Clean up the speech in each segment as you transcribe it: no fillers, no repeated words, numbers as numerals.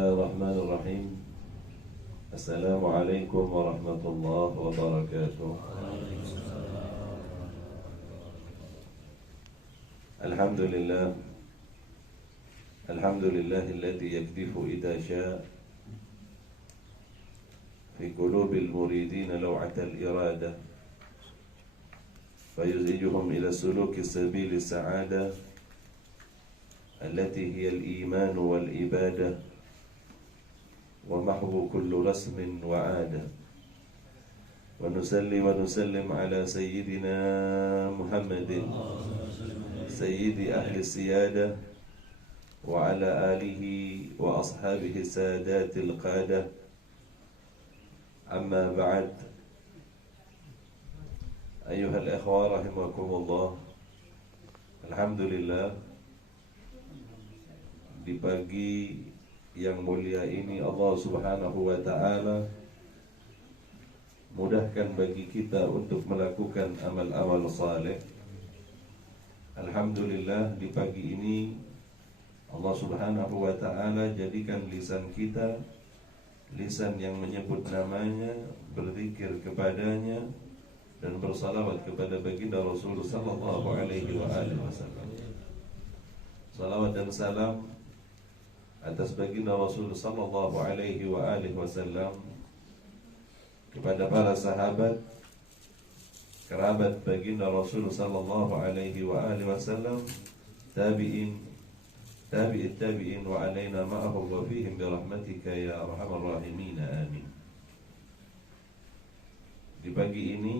Bismillahirrahmanirrahim. Assalamualaikum warahmatullahi wabarakatuh. Alhamdulillah. Alhamdulillahilladzi yakdifu idza syaa fi qulubil muridin law'atal iradah fayuzijuhum ila suluki sabili sa'adah allati hiya al-iman wal ibadah wa mahwu kulli rasmin wa 'adah. Wa nusalli wa nusallim ala sayyidina Muhammadin sayyidi ahli siyadah wa ala alihi wa ashabihi sadatil qadah. Amma ba'd. Ayyuhal ikhwa rahimakumullah. Alhamdulillah, di pagi yang mulia ini Allah Subhanahu wa ta'ala mudahkan bagi kita untuk melakukan amal-amal saleh. Alhamdulillah, di pagi ini Allah Subhanahu wa ta'ala jadikan lisan kita lisan yang menyebut namanya, berzikir kepadanya, dan bersalawat kepada baginda Rasulullah sallallahu alaihi wasallam. Salawat dan salam atas baginda Rasulullah sallallahu alaihi wasallam, kepada para sahabat, kerabat baginda Rasulullah sallallahu alaihi wasallam, tabi'in, tabi'it tabi'in wa alaina ma'ahum wa fihim birahmatika ya arhamar rahimin, amin. Di pagi ini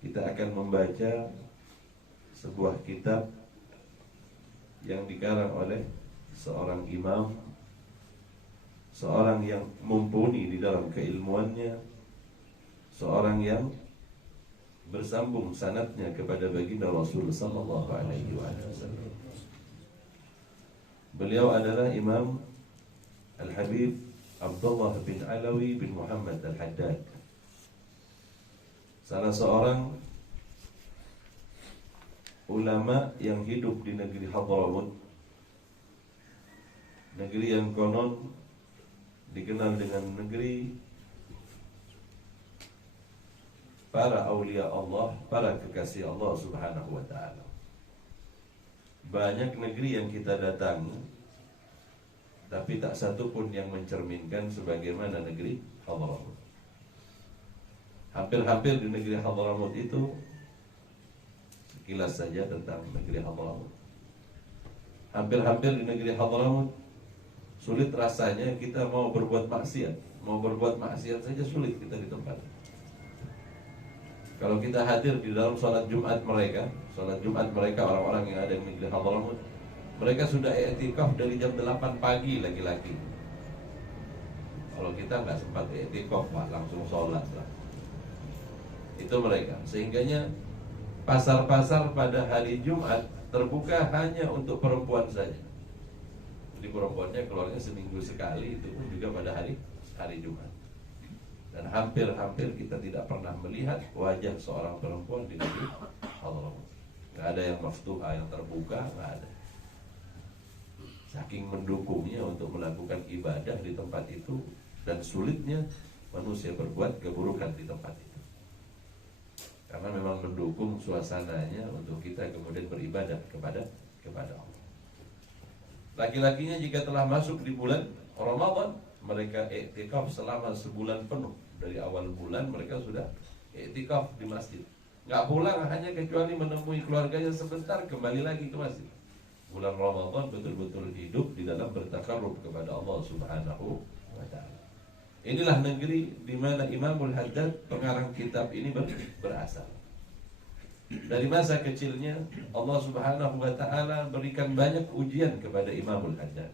kita akan membaca sebuah kitab yang dikarang oleh seorang imam, seorang yang mumpuni di dalam keilmuannya, seorang yang bersambung sanadnya kepada baginda Rasul sallallahu alaihi wasallam. Beliau adalah Imam Al-Habib Abdullah bin Alawi bin Muhammad Al-Haddad, salah seorang ulama yang hidup di negeri Hadramut, negeri yang konon dikenal dengan negeri para aulia Allah, para kekasih Allah Subhanahu wa ta'ala. Banyak negeri yang kita datangi, tapi tak satu pun yang mencerminkan sebagaimana negeri Hadramut. Hampir-hampir di negeri Hadramut itu, sekilas saja tentang negeri Hadramut. Hampir-hampir di negeri Hadramut sulit rasanya kita mau berbuat maksiat. Mau berbuat maksiat saja sulit kita di tempat. Kalau kita hadir di dalam sholat Jumat mereka orang-orang yang ada di negeri Hadramut, mereka sudah i'tikaf dari jam 8 pagi lagi-lagi. Kalau kita nggak sempat i'tikaf, langsung sholat lah. Itu mereka. Sehingganya pasar-pasar pada hari Jumat terbuka hanya untuk perempuan saja. Jadi perempuannya keluarnya seminggu sekali, itu pun juga pada hari Jumat. Dan hampir-hampir kita tidak pernah melihat wajah seorang perempuan di negeri Hadramut. Nggak ada yang maftuhah, yang terbuka, nggak ada. Saking mendukungnya untuk melakukan ibadah di tempat itu, dan sulitnya manusia berbuat keburukan di tempat itu. Karena memang mendukung suasananya untuk kita kemudian beribadah kepada Allah. Laki-lakinya jika telah masuk di bulan Ramadan, mereka i'tikaf selama sebulan penuh. Dari awal bulan mereka sudah i'tikaf di masjid. Nggak pulang hanya kecuali menemui keluarganya sebentar, kembali lagi ke masjid. Bulan Ramadan betul-betul hidup di dalam bertakarrub kepada Allah Subhanahu wa ta'ala. Inilah negeri di mana Imamul Haddad, pengarang kitab ini, berasal. Dari masa kecilnya Allah Subhanahu wa ta'ala berikan banyak ujian kepada Imamul Haddad.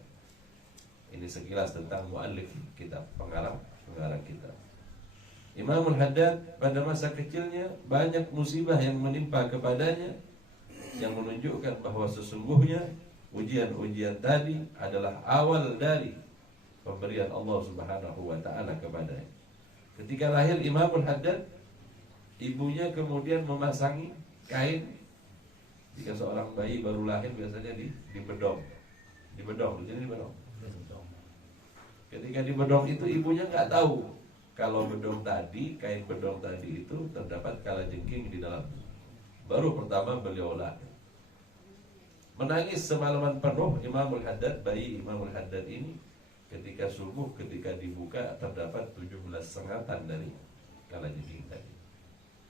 Ini sekilas tentang muallif kitab, pengarang kitab. Imamul Haddad pada masa kecilnya banyak musibah yang menimpa kepadanya, yang menunjukkan bahwa sesungguhnya ujian-ujian tadi adalah awal dari pemberian Allah Subhanahu wa ta'ala kepadanya. Ketika lahir Imamul Haddad, ibunya kemudian memasangi kain. Jika seorang bayi baru lahir biasanya di bedong. Di bedong, di sini di bedong. Ketika di bedong itu ibunya nggak tahu kalau bedong tadi, kain bedong tadi itu terdapat kalajengking di dalam. Baru pertama beliau lahir. Menangis semalaman penuh Imamul Haddad, bayi Imamul Haddad ini. Ketika subuh, ketika dibuka terdapat 17 sengatan dari kalajengking tadi.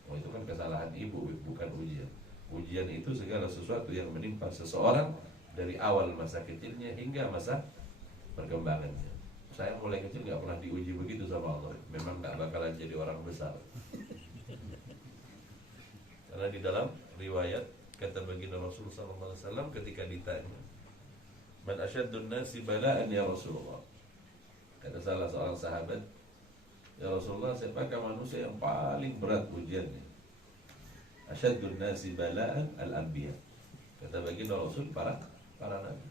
Oh, itu kan kesalahan ibu, bukan ujian. Ujian itu segala sesuatu yang menimpa seseorang dari awal masa kecilnya hingga masa perkembangannya. Saya mulai kecil nggak pernah diuji begitu sama Allah. Memang nggak bakalan jadi orang besar. Karena di dalam riwayat kata baginda Rasul sallallahu alaihi wasallam ketika ditanya, "Man asyaddun nasi bala'an ya Rasulullah?" Kata salah seorang sahabat, "Ya Rasulullah, siapakah manusia yang paling berat ujiannya?" Asyaddun nasi bala'an al-anbiya. Kata baginda Rasul, para nabi.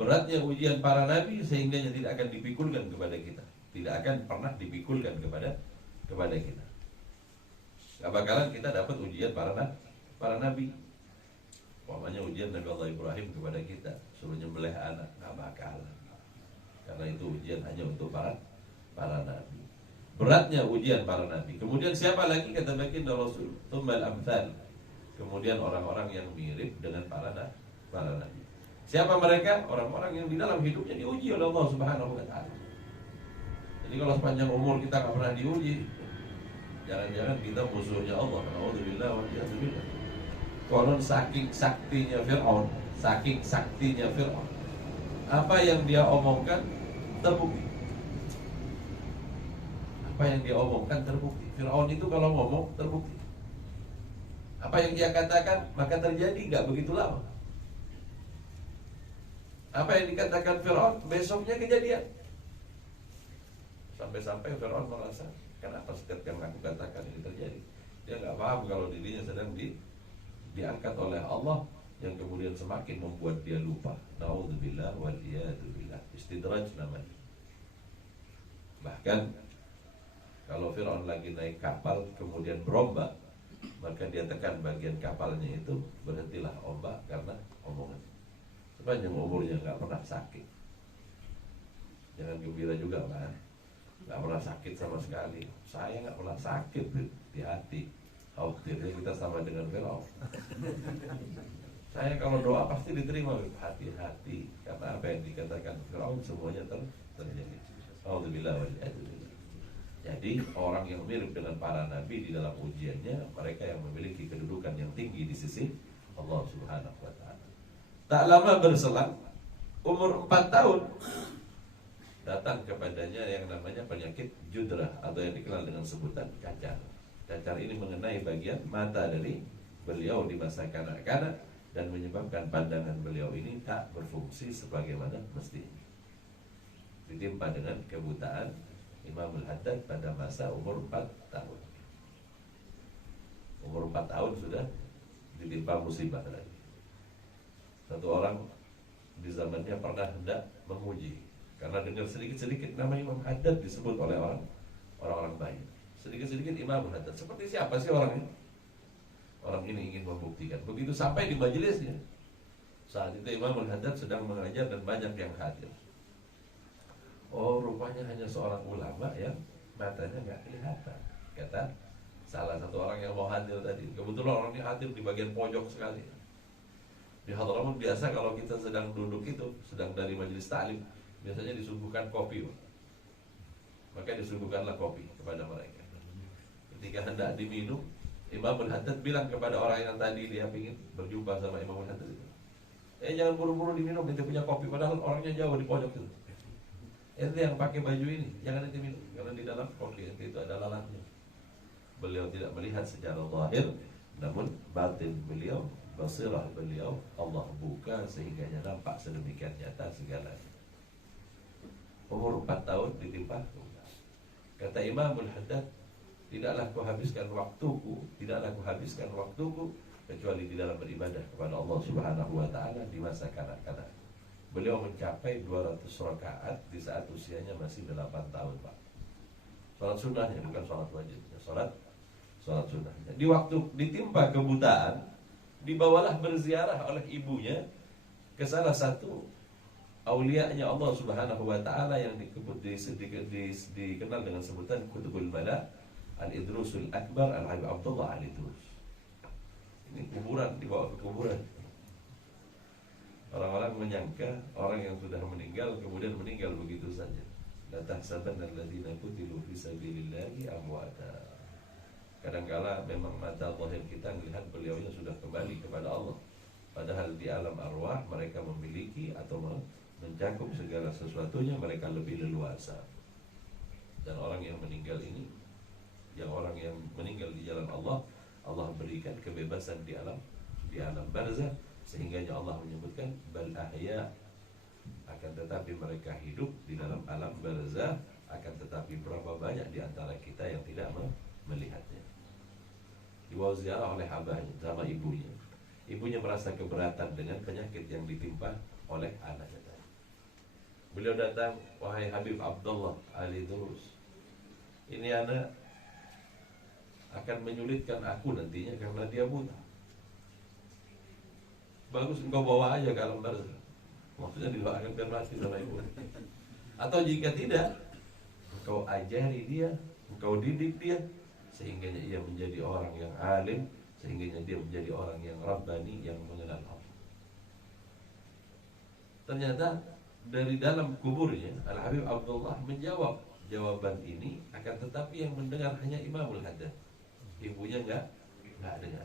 Beratnya ujian para nabi sehingga tidak akan dipikulkan kepada kita. Tidak akan pernah dipikulkan kepada kita. Gak bakalan kita dapat ujian para nabi. Umpamanya ujian Nabi Allah Ibrahim kepada kita, suruh nyembelih anak, gak bakalan. Karena itu ujian hanya untuk para nabi. Beratnya ujian para nabi. Kemudian siapa lagi kata baginda Rasul? Tsummal amthal. Kemudian orang-orang yang mirip dengan para nabi. Siapa mereka? Orang-orang yang di dalam hidupnya diuji oleh Allah Subhanahu wa ta'ala. Jadi kalau sepanjang umur kita gak pernah diuji, jangan-jangan kita musuhnya Allah. Alhamdulillah wa bihamdillah. Konon saking saktinya Fir'aun, apa yang dia omongkan terbukti. Fir'aun itu kalau ngomong terbukti. Apa yang dia katakan maka terjadi, gak begitu lama. Apa yang dikatakan Fir'aun besoknya kejadian. Sampai-sampai Fir'aun merasa, kenapa setiap yang aku katakan ini terjadi? Dia gak paham kalau dirinya sedang diangkat oleh Allah, yang kemudian semakin membuat dia lupa. Na'udzubillah waliyadzubillah. Istidraj namanya. Bahkan kalau Fir'aun lagi naik kapal kemudian berombak, maka dia tekan bagian kapalnya itu, berhentilah ombak karena omongan. Sepanjang umurnya gak pernah sakit. Jangan gembira juga kan, gak pernah sakit sama sekali. Saya gak pernah sakit di hati. Khawatirnya kita sama dengan Fir'aun. Saya kalau doa pasti diterima. Hati-hati, karena apa yang dikatakan Fir'aun semuanya terjadi. Alhamdulillah waliyadzubillah. Jadi orang yang mirip dengan para nabi di dalam ujiannya, mereka yang memiliki kedudukan yang tinggi di sisi Allah Subhanahu wa ta'ala. Tak lama berselang, umur 4 tahun, datang kepadanya yang namanya penyakit judrah, atau yang dikenal dengan sebutan cacar. Cacar ini mengenai bagian mata dari beliau di masa kanak-kanak dan menyebabkan pandangan beliau ini tak berfungsi sebagaimana mestinya. Ditimpa dengan kebutaan Imamul Haddad pada masa umur 4 tahun. Umur 4 tahun sudah ditimpa musibah lagi. Satu orang di zamannya pernah hendak menguji, karena dengar sedikit-sedikit nama Imam Haddad disebut oleh orang-orang baik. Sedikit-sedikit Imam Haddad. Seperti siapa sih orang ini? Orang ini ingin membuktikan. Begitu sampai di majelisnya, saat itu Imam Haddad sedang mengajar dan banyak yang hadir. Oh, rupanya hanya seorang ulama yang matanya nggak kelihatan, kata salah satu orang yang mau hadir tadi. Kebetulan orang ini hadir di bagian pojok sekali. Di Hadramaut biasa kalau kita sedang duduk itu, sedang dari majelis ta'lim, biasanya disuguhkan kopi. Maka disuguhkanlah kopi kepada mereka. Ketika hendak diminum, Imamul Haddad bilang kepada orang yang tadi dia ingin berjumpa sama Imamul Haddad itu, jangan buru-buru diminum, ente punya kopi. Padahal orangnya jauh di pojok itu. Ente yang pakai baju ini, jangan ente minum, karena di dalam kopi itu ada lalatnya. Beliau tidak melihat secara zahir, namun batin beliau, basirah beliau, Allah buka sehingga nampak sedemikian nyata segalanya. Umur 4 tahun ditimpa. Kata Imamul Haddad, tidaklah kuhabiskan waktuku kecuali di dalam beribadah kepada Allah Subhanahu wa ta'ala di masa kanak-kanak. Beliau mencapai 200 rakaat di saat usianya masih 8 tahun, Pak. Salat sunnahnya, bukan salat wajibnya, salat sunnahnya. Di waktu ditimpa kebutaan, dibawalah berziarah oleh ibunya ke salah satu aulianya Allah Subhanahu wa taala yang dikenal dengan sebutan Qutbul Mala, Al-Idrusul Akbar Al-Habib Abdullah Al-Idrus. Ini kuburan, dibawa ke kuburan. Orang-orang menyangka orang yang sudah meninggal kemudian meninggal begitu saja. La tahsabanna alladziina qutilu fi sabilillahi amwata. Kadangkala memang mata zahir kita melihat beliaunya sudah kembali kepada Allah. Padahal di alam arwah mereka memiliki atau mencakup segala sesuatunya, mereka lebih leluasa. Dan orang yang meninggal ini, orang yang meninggal di jalan Allah, Allah berikan kebebasan di alam barzah, sehingga Allah menyebutkan bal ahya, akan tetapi mereka hidup di dalam alam barzah, akan tetapi berapa banyak di antara kita yang tidak melihatnya. Dibawa ziarah oleh abahnya sama ibunya. Ibunya merasa keberatan dengan penyakit yang ditimpa oleh anaknya. Beliau datang, wahai Habib Abdullah Al-Idrus, ini anak akan menyulitkan aku nantinya karena dia buta. Bagus engkau bawa aja ke alam barzah. Maksudnya didoakan biar mati sama ibu. Atau jika tidak, engkau ajari dia, engkau didik dia, sehingga ia menjadi orang yang alim, sehingga dia menjadi orang yang rabbani, yang mengenal Allah. Ternyata dari dalam kuburnya Al-Habib Abdullah menjawab jawaban ini, akan tetapi yang mendengar hanya Imamul Haddad. Ibunya enggak dengar.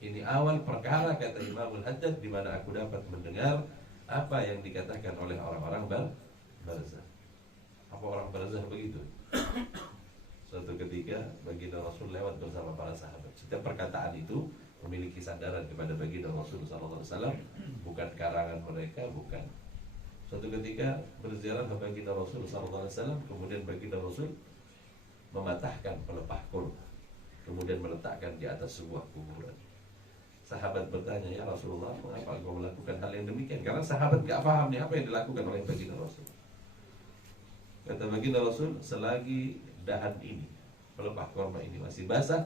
Ini awal perkara, kata Imamul Haddad, di mana aku dapat mendengar apa yang dikatakan oleh orang-orang barzah. Apa orang barzah begitu? Suatu ketika baginda Rasul lewat bersama para sahabat. Setiap perkataan itu memiliki sandaran kepada baginda Rasul SAW, bukan karangan mereka, bukan. Suatu ketika berziarah ke baginda Rasul SAW, kemudian baginda Rasul mematahkan pelepah kurma, kemudian meletakkan di atas sebuah kuburan. Sahabat bertanya, ya Rasulullah, mengapa engkau melakukan hal yang demikian? Karena sahabat gak paham nih apa yang dilakukan oleh baginda Rasul. Kata baginda Rasul, selagi dahan ini, pelepah kurma ini masih basah,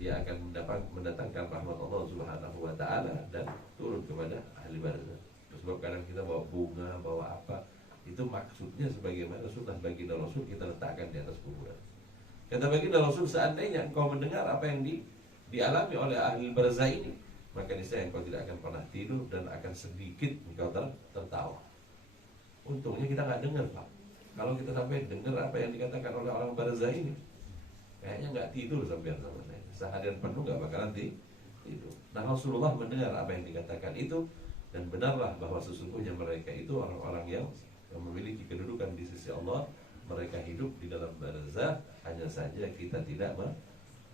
dia akan mendatangkan rahmat Allah Subhanahu wa taala dan turun kepada ahli barzah. Sebab kadang kita bawa bunga, bawa apa, itu maksudnya sebagaimana sunnah baginda Rasul kita letakkan di atas kuburan. Kata baginda Rasul, seandainya engkau mendengar apa yang dialami oleh ahli barzah ini, maka niscaya engkau tidak akan pernah tidur dan akan sedikit engkau tertawa. Untungnya kita nggak dengar, Pak. Kalau kita sampai dengar apa yang dikatakan oleh orang barzah ini, kayaknya nggak tidur sampai sama saya. Seharian penuh nggak bakalan tidur. Nah, Rasulullah mendengar apa yang dikatakan itu, dan benarlah bahwa sesungguhnya mereka itu orang-orang yang memiliki kedudukan di sisi Allah. Mereka hidup di dalam barzah, hanya saja kita tidak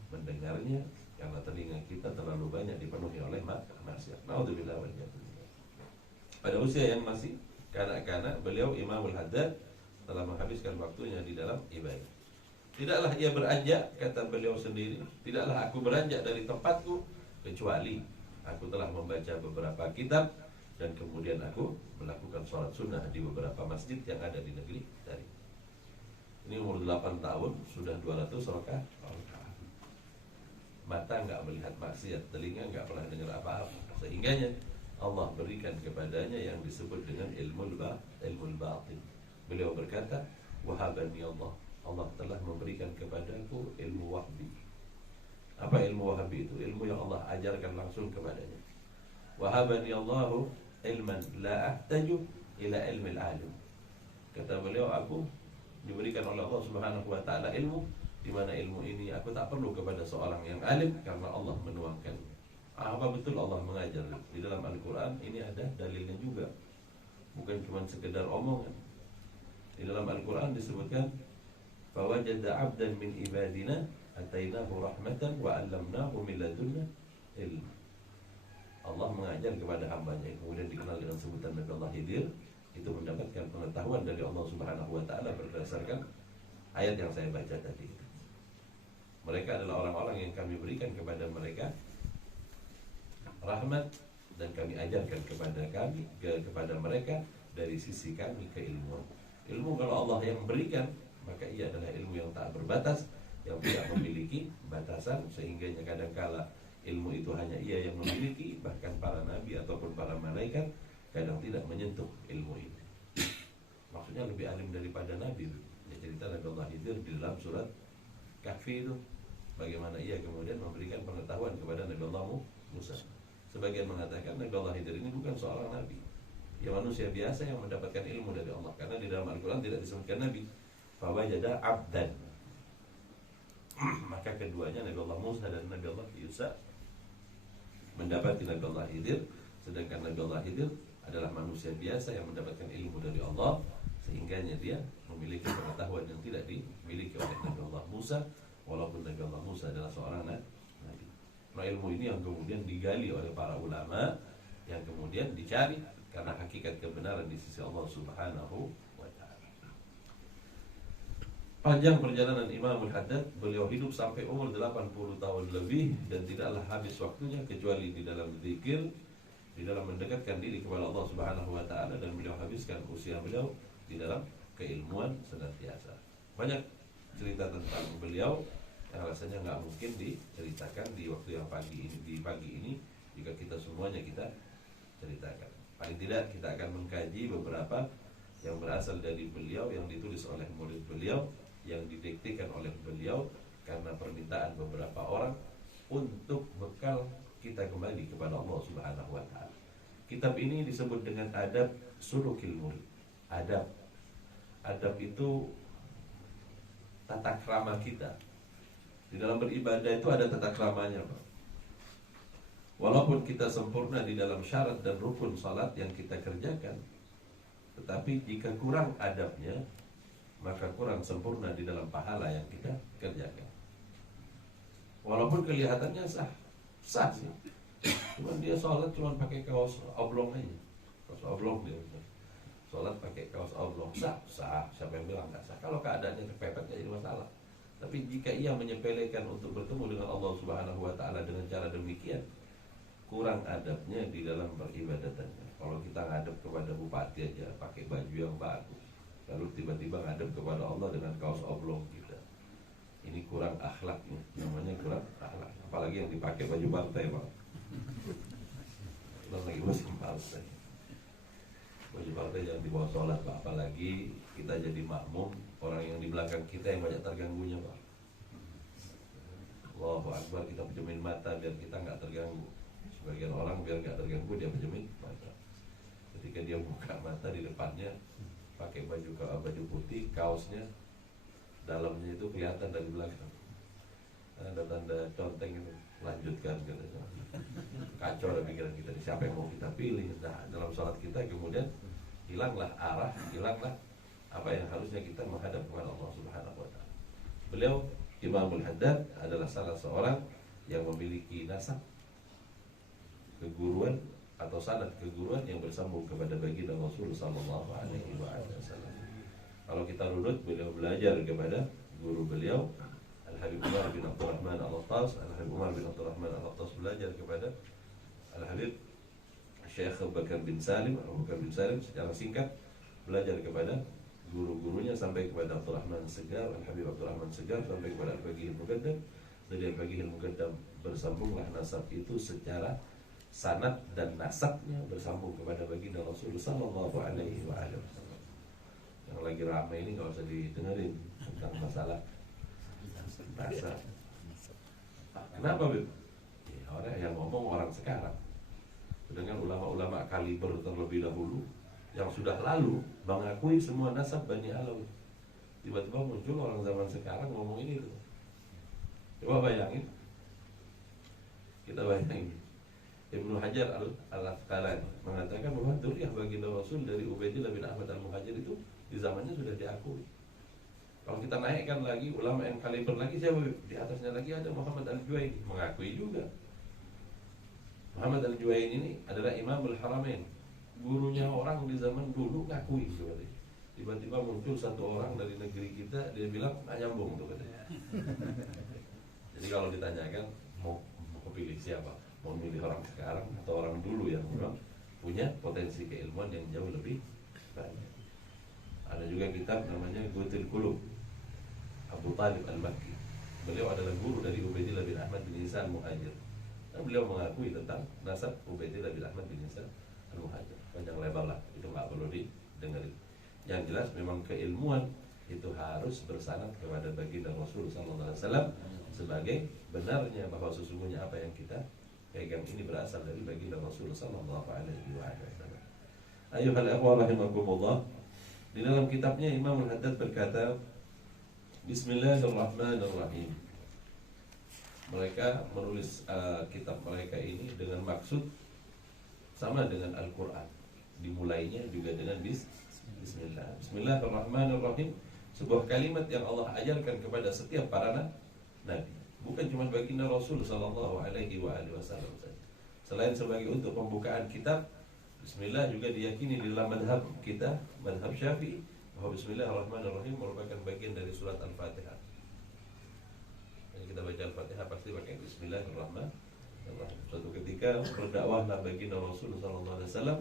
mendengarnya karena telinga kita terlalu banyak dipenuhi oleh maksiat. Naudzubillah wal jannah. Pada usia yang masih kanak-kanak, beliau Imamul Haddad telah menghabiskan waktunya di dalam ibadah. Tidaklah ia beranjak, kata beliau sendiri, tidaklah aku beranjak dari tempatku kecuali aku telah membaca beberapa kitab dan kemudian aku melakukan sholat sunnah di beberapa masjid yang ada di negeri dari. Ini umur 8 tahun, sudah 200 rakaat. Mata enggak melihat maksiat, telinga enggak pernah dengar apa-apa, sehingganya Allah berikan kepadanya yang disebut dengan ilmu batin. Beliau berkata, wahabani Allah, Allah telah memberikan kepadaku ilmu wahbi. Apa ilmu wahbi itu? Ilmu yang Allah ajarkan langsung kepadanya. Wahabani Allahu ilman la ahtaju ila ilmi al-alim. Kata beliau, aku diberikan oleh Allah Subhanahu wa taala ilmu di mana ilmu ini aku tak perlu kepada seorang yang alim karena Allah menuangkan. Apa betul Allah mengajar? Di dalam Al-Quran ini ada dalilnya juga, bukan cuma sekedar omongan. Di dalam Al-Quran disebutkan, fawajada 'abdan min ibadina atainahu rahmatan wa 'allamnahu min ladunna ilma. Allah mengajar kepada hambanya yang kemudian dikenal dengan sebutan Nabi Allah Khidir, itu mendapatkan pengetahuan dari Allah Subhanahu wa taala berdasarkan ayat yang saya baca tadi. Mereka adalah orang-orang yang kami berikan kepada mereka rahmat dan kami ajarkan kepada mereka dari sisi kami keilmuan. Ilmu kalau Allah yang memberikan, maka ia adalah ilmu yang tak berbatas, yang tidak memiliki batasan, sehingga kadangkala ilmu itu hanya ia yang memiliki, bahkan para nabi ataupun para malaikat kadang tidak menyentuh ilmu ini. Maksudnya lebih alim daripada Nabi. Ya, cerita Nabi Allah Khidir di dalam surat Kahfi itu, bagaimana ia kemudian memberikan pengetahuan kepada Nabi Allah Musa. Sebagian mengatakan Nabi Allah Khidir ini bukan seorang Nabi, ya manusia biasa yang mendapatkan ilmu dari Allah, karena di dalam Al-Quran tidak disebutkan Nabi. Fawajada abdan. Maka keduanya Nabi Allah Musa dan Nabi Allah Yusa mendapati Nabi Allah Khidir, sedangkan Nabi Allah Khidir adalah manusia biasa yang mendapatkan ilmu dari Allah, sehingga dia memiliki pengetahuan yang tidak dimiliki oleh Nabi Allah Musa, walaupun Nabi Allah Musa adalah seorang nabi. Nah, ilmu ini yang kemudian digali oleh para ulama, yang kemudian dicari karena hakikat kebenaran di sisi Allah Subhanahu wa ta'ala. Panjang perjalanan Imamul Haddad, beliau hidup sampai umur 80 tahun lebih, dan tidaklah habis waktunya kecuali di dalam zikir, di dalam mendekatkan diri kepada Allah Subhanahu wa ta'ala, dan beliau habiskan usia beliau di dalam keilmuan senantiasa. Banyak cerita tentang beliau yang rasanya nggak mungkin diceritakan di waktu yang pagi ini jika kita semuanya kita ceritakan. Paling tidak kita akan mengkaji beberapa yang berasal dari beliau, yang ditulis oleh murid beliau, yang didiktekan oleh beliau karena permintaan beberapa orang, untuk bekal kita kembali kepada Allah Subhanahu wa ta'ala. Kitab ini disebut dengan Adab Sulukil Murid. Adab itu tata krama kita. Di dalam beribadah itu ada tata kramanya, Pak. Walaupun kita sempurna di dalam syarat dan rukun salat yang kita kerjakan, tetapi jika kurang adabnya, maka kurang sempurna di dalam pahala yang kita kerjakan. Walaupun kelihatannya sah sih, cuman dia sholat cuman pakai kaos oblong aja, kaos oblong dia sholat pakai kaos oblong, sah. Siapa yang bilang nggak sah? Kalau keadaannya kepepet jadi masalah. Tapi jika ia menyepelekan untuk bertemu dengan Allah Subhanahu wa ta'ala dengan cara demikian, kurang adabnya di dalam peribadatannya. Kalau kita ngadep kepada bupati aja pakai baju yang bagus, lalu tiba-tiba ngadep kepada Allah dengan kaos oblong kita, ini kurang akhlaknya, namanya kurang akhlak. Apalagi yang dipakai baju partai, Pak. Kita lagi musim partai, baju partai jangan dibawa sholat, Pak. Apalagi kita jadi makmum, orang yang di belakang kita yang banyak terganggunya, Pak. Allahu Akbar, kita pejemin mata biar kita nggak terganggu. Sebagian orang biar nggak terganggu dia pejemin mata. Ketika dia buka mata, di depannya pakai baju putih, kaosnya dalamnya itu kelihatan dari belakang. Ada tanda conteng itu, lanjutkan katanya. Kacau ada pikiran kita, siapa yang mau kita pilih? Nah, dalam sholat kita kemudian hilanglah arah, hilanglah apa yang harusnya kita menghadap kepada Allah Subhanahu wa ta'ala. Beliau Imamul Haddad adalah salah seorang yang memiliki nasab keguruan atau sanad keguruan yang bersambung kepada baginda Rasul sallallahu alaihi wasallam. Kalau kita runut, beliau belajar kepada guru beliau Al-Habib Umar bin Abdurrahman Al-Attas. Al-Habib Umar bin Abdurrahman Al-Attas belajar kepada Al-Habib Syekh Abu Bakar bin Salim. Abu Bakar bin Salim secara singkat belajar kepada guru-gurunya sampai kepada Abdurrahman Segar, Al-Habib Abdurrahman Segar, sampai kepada Al-Baqi Al-Muqaddam. Dari Al-Baqi Al-Muqaddam bersambunglah nasab itu secara sanad, dan nasabnya bersambung kepada baginda Rasul sallallahu alaihi wasallam. Yang lagi ramai ini nggak usah didengerin tentang masalah nasab. Kenapa, Bib? Ya, orang yang ngomong orang sekarang. Sedangkan ulama-ulama kaliber terlebih dahulu yang sudah lalu mengakui semua nasab Bani Alawi. Tiba-tiba muncul orang zaman sekarang ngomong ini tuh. Coba bayangin. Kita bayangin. Ibnu Hajar Al-Asqalani mengatakan bahwa dzurriyyah baginda Rasul dari Ubaidillah bin Ahmad Al-Muhajir itu di zamannya sudah diakui. Kalau kita naikkan lagi ulama yang kaliber lagi, siapa? Di atasnya lagi ada Muhammad Al-Juwaini, mengakui juga. Muhammad Al-Juwaini ini adalah Imamul Haramain, gurunya orang di zaman dulu ngakui seperti. Tiba-tiba muncul satu orang dari negeri kita, dia bilang nggak nyambung tuh katanya. Jadi kalau ditanyakan mau pilih siapa? Mau milih orang sekarang atau orang dulu yang memang punya potensi keilmuan yang jauh lebih banyak. Ada juga kitab namanya Gutil Qulub, Abu Talib Al-Makki. Beliau adalah guru dari Ubaidillah bin Ahmad bin Isa Al-Muhajir, dan beliau mengakui tentang nasab Ubaidillah bin Ahmad bin Isa Al-Muhajir. Panjang lebar lah, itu nggak perlu didengerin. Yang jelas memang keilmuan itu harus bersanad kepada baginda Rasul sallallahu alaihi wasallam sebagai benarnya bahwa sesungguhnya apa yang kita pegang ini berasal dari baginda Rasul sallallahu alaihi wasallam. Ayuhal ikhwah rahimakumullah, di dalam kitabnya Imam Al-Haddad berkata, Bismillahirrahmanirrahim. Mereka menulis kitab mereka ini dengan maksud sama dengan Al-Quran. Dimulainya juga dengan Bismillah. Bismillahirrahmanirrahim, sebuah kalimat yang Allah ajarkan kepada setiap para nabi, bukan cuma baginda Rasul sallallahu alaihi wasallam saja. Selain sebagai untuk pembukaan kitab, Bismillah juga diyakini di dalam madhab kita, madhab Syafi'i, bahwa Bismillahirrahmanirrahim merupakan bagian dari surat Al-Fatihah. Jadi kita baca Al-Fatihah pasti pakai Bismillahirrahmanirrahim. Suatu ketika berdakwahlah baginda Rasul sallallahu alaihi wasallam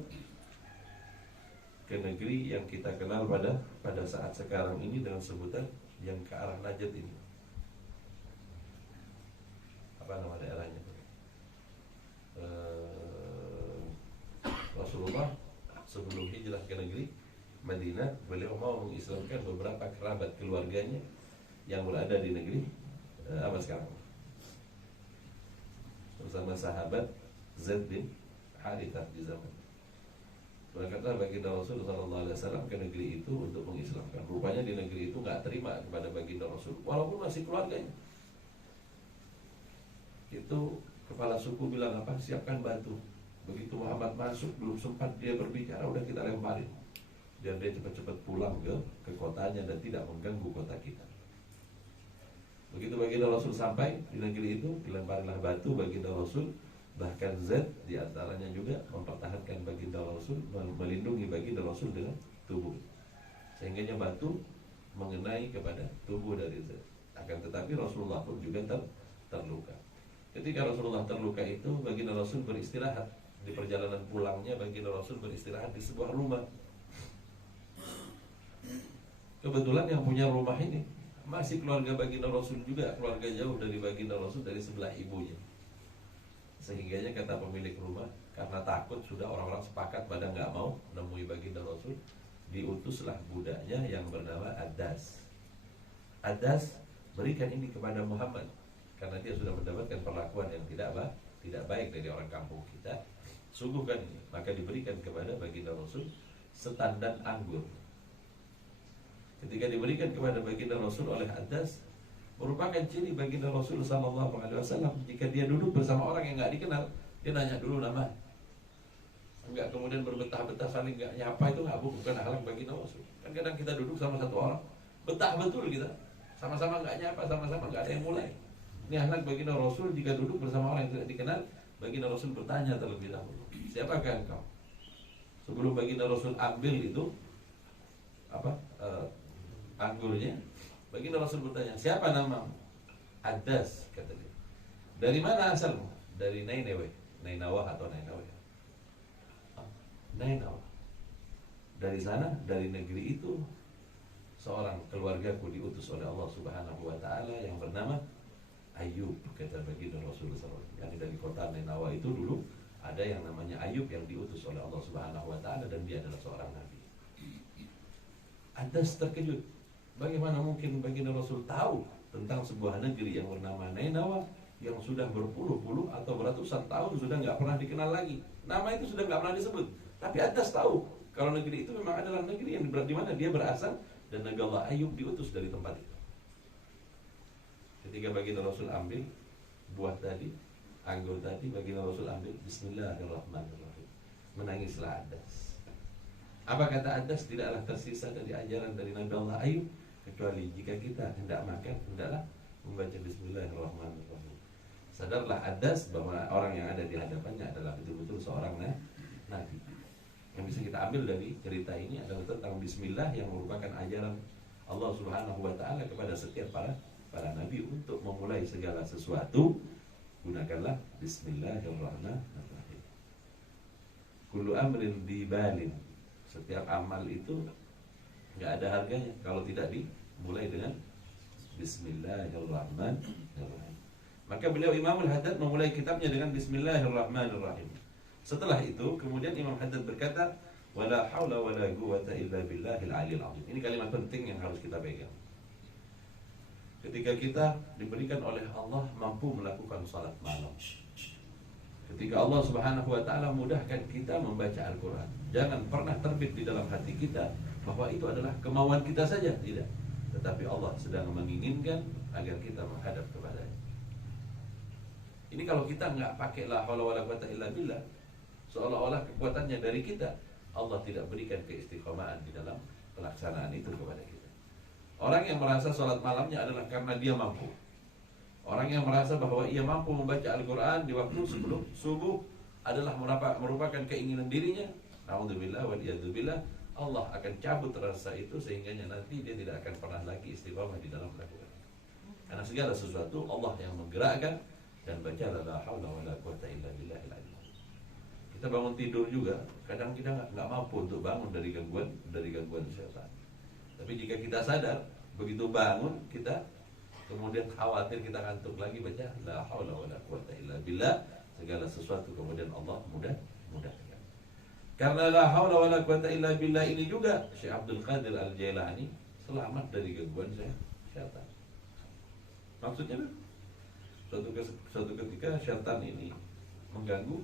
ke negeri yang kita kenal pada saat sekarang ini dengan sebutan yang ke arah Najd ini. Apa nama daerahnya? Rasulullah sebelum hijrah ke negeri Madinah, beliau mau mengislamkan beberapa kerabat keluarganya yang berada di negeri apa sekarang, bersama sahabat Zaid bin Harithah di zaman. Berkata baginda Rasul sallallahu alaihi wasallam ke negeri itu untuk mengislamkan. Rupanya di negeri itu nggak terima kepada baginda Rasul, walaupun masih keluarganya. Itu kepala suku bilang apa? Siapkan batu. Begitu Muhammad masuk, belum sempat dia berbicara, udah kita lemparin. Biar dia cepat-cepat pulang ke kotanya dan tidak mengganggu kota kita. Begitu baginda Rasul sampai di negeri itu, dilemparilah batu baginda Rasul. Bahkan Zaid diantaranya juga mempertahankan baginda Rasul, melindungi baginda Rasul dengan tubuh, sehingga batu mengenai kepada tubuh dari Zaid. Akan tetapi Rasulullah pun juga terluka. Ketika Rasulullah terluka itu, baginda Rasul beristirahat. Di perjalanan pulangnya baginda Rasul beristirahat di sebuah rumah. Kebetulan yang punya rumah ini masih keluarga baginda Rasul juga, keluarga jauh dari baginda Rasul, dari sebelah ibunya. Sehingganya kata pemilik rumah, karena takut sudah orang-orang sepakat pada nggak mau menemui baginda Rasul, diutuslah budaknya yang bernama Adas. Adas berikan ini kepada Muhammad karena dia sudah mendapatkan perlakuan yang tidak baik dari orang kampung kita. Sungguhkan ini, maka diberikan kepada baginda Rasul setandan anggur. Ketika diberikan kepada baginda Rasul oleh Adas, merupakan ciri baginda Rasul sallallahu alaihi wasallam. Jika dia duduk bersama orang yang nggak dikenal, dia nanya dulu nama. Enggak kemudian berbetah-betah saling nggak nyapa, itu nggak, bukan akhlak baginda Rasul. Kan kadang kita duduk sama satu orang, betah betul kita, sama-sama nggak nyapa, sama-sama nggak ada yang mulai. Ini akhlak baginda Rasul. Jika duduk bersama orang yang tidak dikenal, baginda Rasul bertanya terlebih dahulu, siapakah engkau? Sebelum baginda Rasul ambil itu anggurnya, baginda Rasul bertanya, siapa namamu? Adas, kata dia. Dari mana asalmu? Dari Nainawa. Nainawa atau Nainawa. Nainawa. Dari sana, dari negeri itu, seorang keluargaku diutus oleh Allah Subhanahu wa ta'ala yang bernama Ayub, kata baginda Rasul SAW. Yang dari kota Nainawa itu dulu ada yang namanya Ayub yang diutus oleh Allah Subhanahu wa ta'ala, dan dia adalah seorang nabi. Adas terkejut. Bagaimana mungkin baginda Rasul tahu tentang sebuah negeri yang bernama Nainawa yang sudah berpuluh-puluh atau beratusan tahun sudah nggak pernah dikenal lagi. Nama itu sudah nggak pernah disebut. Tapi Adas tahu kalau negeri itu memang adalah negeri yang di mana dia berasal, dan Nabi Allah Ayub diutus dari tempat itu. Ketika baginda Rasul ambil buah tadi, anggur tadi, baginda Rasul ambil, Bismillahirrahmanirrahim. Menangislah Adas. Apa kata Adas? Tidaklah tersisa dari ajaran dari Nabi Allah Ayub kecuali jika kita hendak makan, hendaklah membaca Bismillahirrahmanirrahim. Sadarlah Adas bahwa orang yang ada di hadapannya adalah betul-betul seorang nabi. Yang bisa kita ambil dari cerita ini adalah tentang Bismillah yang merupakan ajaran Allah Subhanahu wa ta'ala kepada setiap para nabi untuk memulai segala sesuatu. Gunakanlah Bismillahirrahmanirrahim. Kullu amrin dibalin. Setiap amal itu nggak ada harganya kalau tidak dimulai dengan Bismillahirrahmanirrahim. Maka beliau Imam Al-Haddad memulai kitabnya dengan Bismillahirrahmanirrahim. Setelah itu kemudian Imam Haddad berkata, wala haula wala quwwata illa billahil aliyil azim. Ini kalimat penting yang harus kita pegang. Ketika kita diberikan oleh Allah mampu melakukan salat malam, ketika Allah Subhanahu wa taala mudahkan kita membaca Al-Qur'an, jangan pernah terbit di dalam hati kita bahwa itu adalah kemauan kita saja, tidak. Tetapi Allah sedang menginginkan agar kita menghadap kepadanya. Ini kalau kita nggak pakai la haula wala quwwata illa billah, seolah-olah kekuatannya dari kita, Allah tidak berikan keistiqomahan di dalam pelaksanaan itu kepada kita. Orang yang merasa sholat malamnya adalah karena dia mampu. Orang yang merasa bahwa ia mampu membaca Al-Quran di waktu sebelum subuh adalah merupakan keinginan dirinya. Alhamdulillah wa iyadzubillah, Allah akan cabut rasa itu sehingga nanti dia tidak akan pernah lagi istiqomah di dalam melakukan. Karena segala sesuatu Allah yang menggerakkan. Dan baca la haula wala quwwata illa billahil aliyyil azim. Kita bangun tidur juga, kadang kita nggak mampu untuk bangun dari gangguan syaitan. Tapi jika kita sadar, begitu bangun kita kemudian khawatir kita ngantuk lagi, baca la haula wala quwwata illa billah, segala sesuatu kemudian Allah mudahkan. Karena la haula wala quwwata illa billah ini juga Syekh Abdul Qadir Al-Jailani selamat dari gangguan syaitan. Maksudnya suatu ketika syaitan ini mengganggu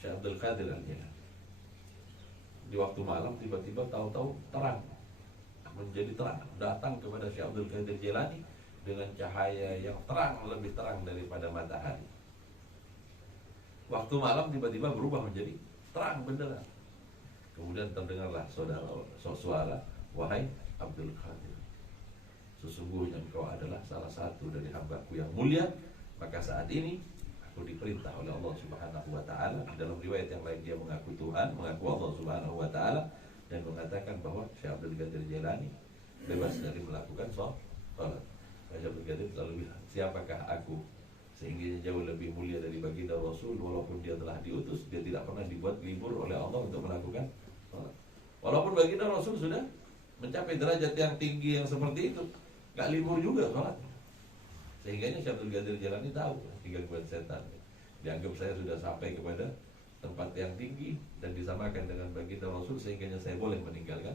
Syekh Abdul Qadir Al-Jailani. Di waktu malam tiba-tiba tahu-tahu terang, menjadi terang, datang kepada Syekh Abdul Qadir Jailani dengan cahaya yang terang, lebih terang daripada matahari. Waktu malam tiba-tiba berubah menjadi terang benderang. Kemudian terdengarlah suara, wahai Abdul Qadir, sesungguhnya engkau adalah salah satu dari hamba-Ku yang mulia. Maka saat ini aku diperintah oleh Allah Subhanahu wa taala. Dalam riwayat yang lain dia mengaku Tuhan, mengaku Allah Subhanahu wa taala, dan mengatakan bahwa Syekh Abdul Qadir Jailani bebas dari melakukan salat. Syekh Abdul Qadir selalu bilang, siapakah aku sehingga jauh lebih mulia dari baginda Rasul, walaupun dia telah diutus, dia tidak pernah dibuat libur oleh Allah untuk melakukan salat. Walaupun baginda Rasul sudah mencapai derajat yang tinggi yang seperti itu, nggak libur juga salat. Sehingga Syekh Abdul Qadir Jailani tahu gangguan setan. Dianggap saya sudah sampai kepada tempat yang tinggi dan disamakan dengan baginda Rasul, sehingga saya boleh meninggalkan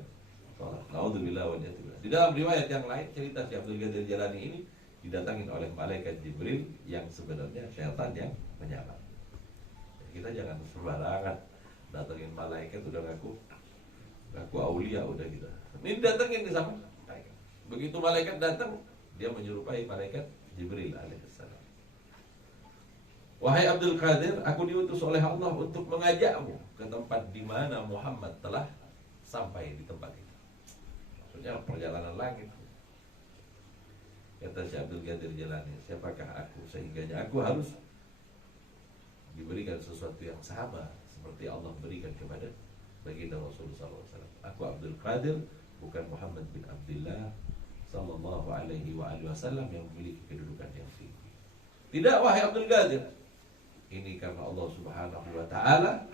salat. Naudzubillah wa na'udzubillah. Di dalam riwayat yang lain cerita Syekh Abdul Qadir Jailani ini didatangin oleh malaikat Jibril yang sebenarnya syaitan yang menyamar. Kita jangan sembarangan datangin malaikat udah ngaku aulia udah gitu. Ini datangin ke sama malaikat. Begitu malaikat datang, dia menyerupai malaikat Jibril alaihissalam. Wahai Abdul Qadir, aku diutus oleh Allah untuk mengajakmu ke tempat di mana Muhammad telah sampai di tempat itu. Maksudnya perjalanan langit. Kata Syekh Abdul Qadir Jailani, siapakah aku sehingga aku harus diberikan sesuatu yang sama seperti Allah berikan kepada baginda Rasulullah SAW. Aku Abdul Qadir, bukan Muhammad bin Abdullah sallallahu alaihi wasallam yang memiliki kedudukan yang tinggi. Tidak, wahai Abdul Qadir, ini karena Allah Subhanahu wa taala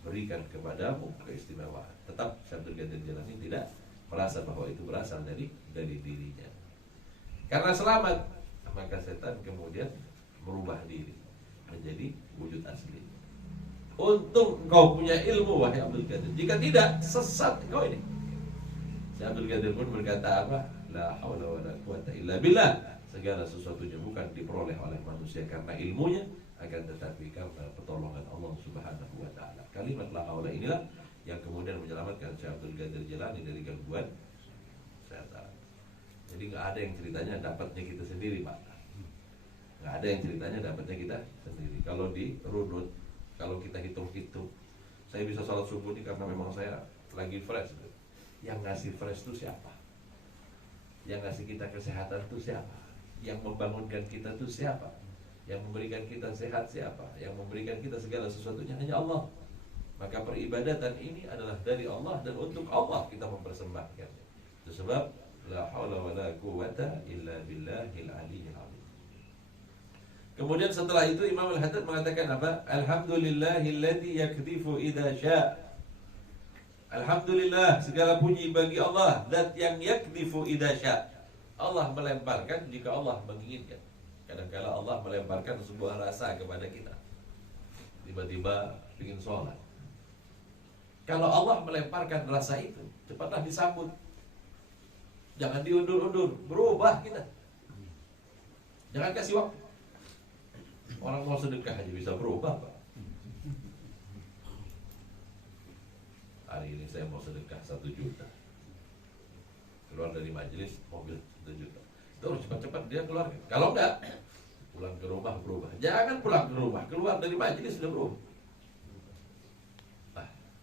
berikan kepadamu keistimewaan. Tetap Syekh Abdul Qadir Jailani tidak merasa bahwa itu berasal dari dirinya. Karena selamat, maka setan kemudian merubah diri menjadi wujud asli. Untung engkau punya ilmu, wahai Abdul Qadir. Jika tidak, sesat engkau ini. Syekh Abdul Qadir pun berkata apa? La haula wala quwwata illa billah. Segala sesuatunya bukan diperoleh oleh manusia karena ilmunya, akan tetapi karena pertolongan Allah Subhanahu wa taala. Kalimat la haula inilah yang kemudian menyelamatkan Syekh Abdul Qadir Jailani dari gangguan setan. Jadi nggak ada yang ceritanya dapatnya kita sendiri, Pak. Nggak ada yang ceritanya dapatnya kita sendiri. Kalau dirunut, kalau kita hitung-hitung, saya bisa salat subuh ini karena memang saya lagi fresh. Yang ngasih fresh itu siapa? Yang ngasih kita kesehatan itu siapa? Yang membangunkan kita itu siapa? Yang memberikan kita sehat siapa? Yang memberikan kita segala sesuatunya hanya Allah. Maka peribadatan ini adalah dari Allah dan untuk Allah kita mempersembahkannya. Itu sebab la haula wala quwwata illa billahil aliyyil azim. Kemudian setelah itu Imam Al-Haddad mengatakan apa? Alhamdulillahilladzi yakdifu idza syaa. Alhamdulillah, segala puji bagi Allah, zat yang yakdifu idza syaa. Allah melemparkan jika Allah menginginkan. Kadang-kala Allah melemparkan sebuah rasa kepada kita. tiba-tiba ingin sholat. Kalau Allah melemparkan rasa itu, cepatlah disambut. Jangan diundur-undur, berubah kita. Jangan kasih waktu. Orang mau sedekah aja bisa berubah, Pak. Hari ini saya mau sedekah 1 juta. Keluar dari majelis, mobil 1 juta. Itu harus cepat-cepat dia keluar. Kalau enggak, pulang ke rumah berubah. Jangan pulang ke rumah, keluar dari majelis sudah berubah.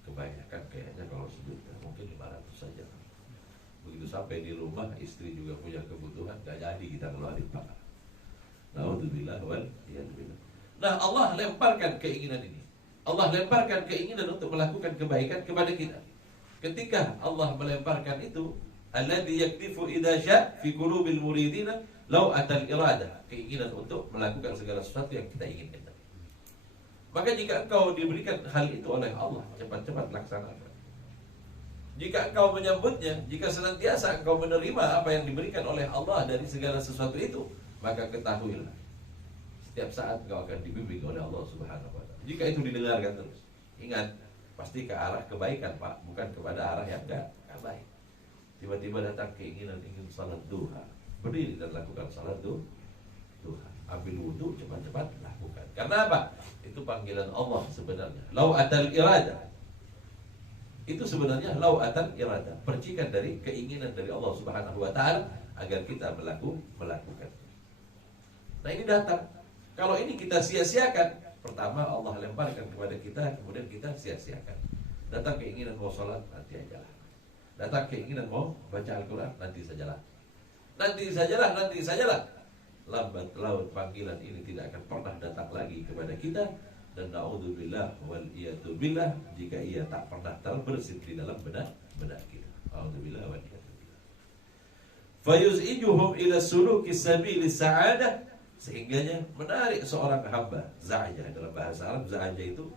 Kebanyakan kayaknya kalau 1 juta, mungkin 500 saja. Begitu sampai di rumah, istri juga punya kebutuhan, gak jadi kita keluarin, Pak. Naudzubillah wal iyadzubillah. Nah, Allah lemparkan keinginan ini. Allah lemparkan keinginan untuk melakukan kebaikan kepada kita. Ketika Allah melemparkan itu, alladzi yaktifu idza sya' fi qulubil muridina law atal iradah, keinginan untuk melakukan segala sesuatu yang kita inginkan. Maka jika engkau diberikan hal itu oleh Allah, cepat-cepat laksanakan. Jika engkau menyambutnya, jika senantiasa engkau menerima apa yang diberikan oleh Allah dari segala sesuatu itu, maka ketahuilah, setiap saat engkau akan dibimbing oleh Allah Subhanahu wa Ta'ala. Jika itu didengarkan terus, ingat, pasti ke arah kebaikan, Pak, bukan kepada arah yang enggak baik. Tiba-tiba datang keinginan ingin salat duha, berdiri dan lakukan salat duha. Ambil wudu, cepat-cepat lakukan. Karena apa? Itu panggilan Allah sebenarnya. Lau atal iradah. Itu sebenarnya lau atal iradah, percikan dari keinginan dari Allah Subhanahu wa Ta'ala agar kita melakukan. Nah, ini datang. Kalau ini kita sia-siakan, pertama Allah lemparkan kepada kita, kemudian kita sia-siakan. Datang keinginan mau sholat, nanti ajalah. Datang keinginan mau baca Al-Quran, nanti sajalah. Nanti sajalah. Lambat laun panggilan ini tidak akan pernah datang lagi kepada kita. Dan na'udzubillah wal iyadzubillah, jika ia tak pernah terbersit di dalam benak kita. Na'udzubillah wal iyadzubillah. Fayuz'ijuhum ila suluki sabili sa'adah, sehingganya menarik seorang hamba. Za'ajah dalam bahasa Arab, za'ajah itu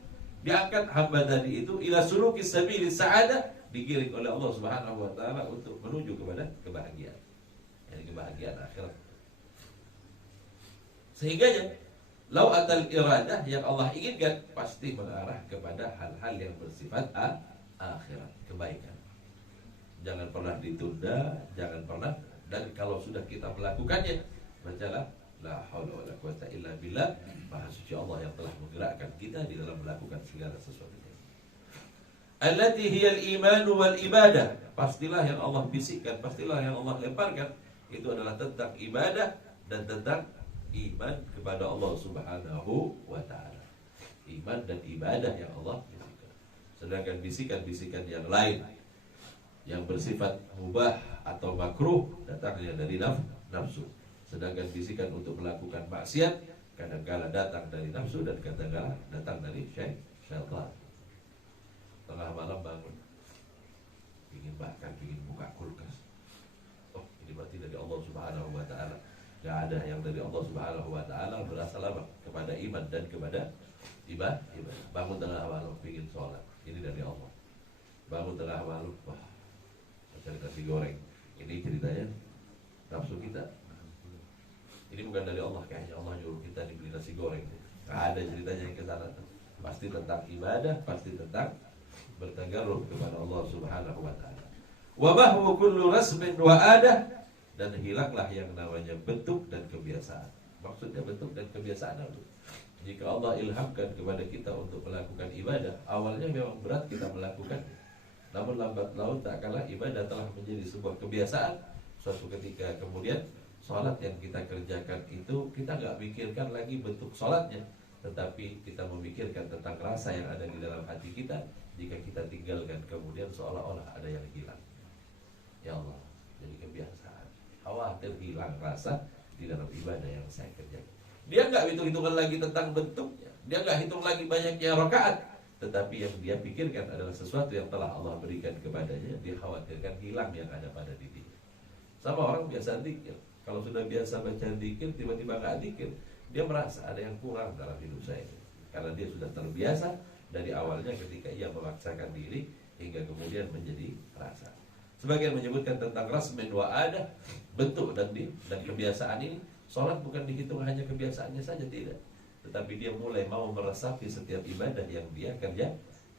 diangkat hamba tadi itu ila suluki sabili sa'adah, digiring oleh Allah Subhanahu wa Ta'ala untuk menuju kepada kebahagiaan. Yani kebahagiaan akhirat. Sehingganya lau atal iradah, yang Allah inginkan pasti mengarah kepada hal-hal yang bersifat akhirat, kebaikan. Jangan pernah ditunda, jangan pernah. Dan kalau sudah kita melakukannya, bacalah la haula wala quwata illa billah, Maha suci Allah yang telah menggerakkan kita di dalam melakukan segala sesuatu. Allati hiyal imanu wal ibadah, pastilah yang Allah bisikkan, pastilah yang Allah lemparkan, itu adalah tentang ibadah dan tentang iman kepada Allah Subhanahu wa Ta'ala. Iman dan ibadah yang Allah bisikan. Sedangkan bisikan-bisikan yang lain yang bersifat mubah atau makruh datangnya dari nafsu. Sedangkan bisikan untuk melakukan maksiat kadang-kala datang dari nafsu dan kadang-kala datang dari syaitan. Tengah malam bangun, ingin buka kulkas. Oh, ini berarti dari Allah Subhanahu wa Ta'ala. Gak ada yang dari Allah Subhanahu wa Ta'ala berasal apa? Kepada iman dan kepada ibadah. Bangun tengah malam ingin sholat, ini dari Allah. Bangun tengah malam, wah, cari nasi goreng. Ini ceritanya nafsu kita. Ini bukan dari Allah, kayaknya Allah nyuruh kita dibeli nasi goreng. Gak ada ceritanya yang ke sana. Pasti tentang ibadah, pasti tentang bertagarrub kepada Allah Subhanahu wa Ta'ala. Wa mahwu kullu rasmin wa adah, dan hilanglah yang namanya bentuk dan kebiasaan. Maksudnya bentuk dan kebiasaan itu, jika Allah ilhamkan kepada kita untuk melakukan ibadah, awalnya memang berat kita melakukan, namun lambat laun tak kalah ibadah telah menjadi sebuah kebiasaan. Suatu ketika kemudian sholat yang kita kerjakan itu kita gak pikirkan lagi bentuk sholatnya, tetapi kita memikirkan tentang rasa yang ada di dalam hati kita. Jika kita tinggalkan kemudian seolah-olah ada yang hilang. Ya Allah, jadi kebiasaan. Khawatir hilang rasa di dalam ibadah yang saya kerjakan. Dia nggak hitung-hitungan lagi tentang bentuknya, dia nggak hitung lagi banyaknya rakaat, tetapi yang dia pikirkan adalah sesuatu yang telah Allah berikan kepadanya. Dia khawatirkan hilang yang ada pada dirinya. Sama orang biasa zikir, kalau sudah biasa baca zikir, tiba-tiba nggak zikir, dia merasa ada yang kurang dalam hidup saya, karena dia sudah terbiasa dari awalnya ketika ia memaksakan diri hingga kemudian menjadi rasa. Sebagian menyebutkan tentang rasmin wa adah, bentuk dan kebiasaan ini. Sholat bukan dihitung hanya kebiasaannya saja, tidak, tetapi dia mulai mau meresapi setiap ibadah yang dia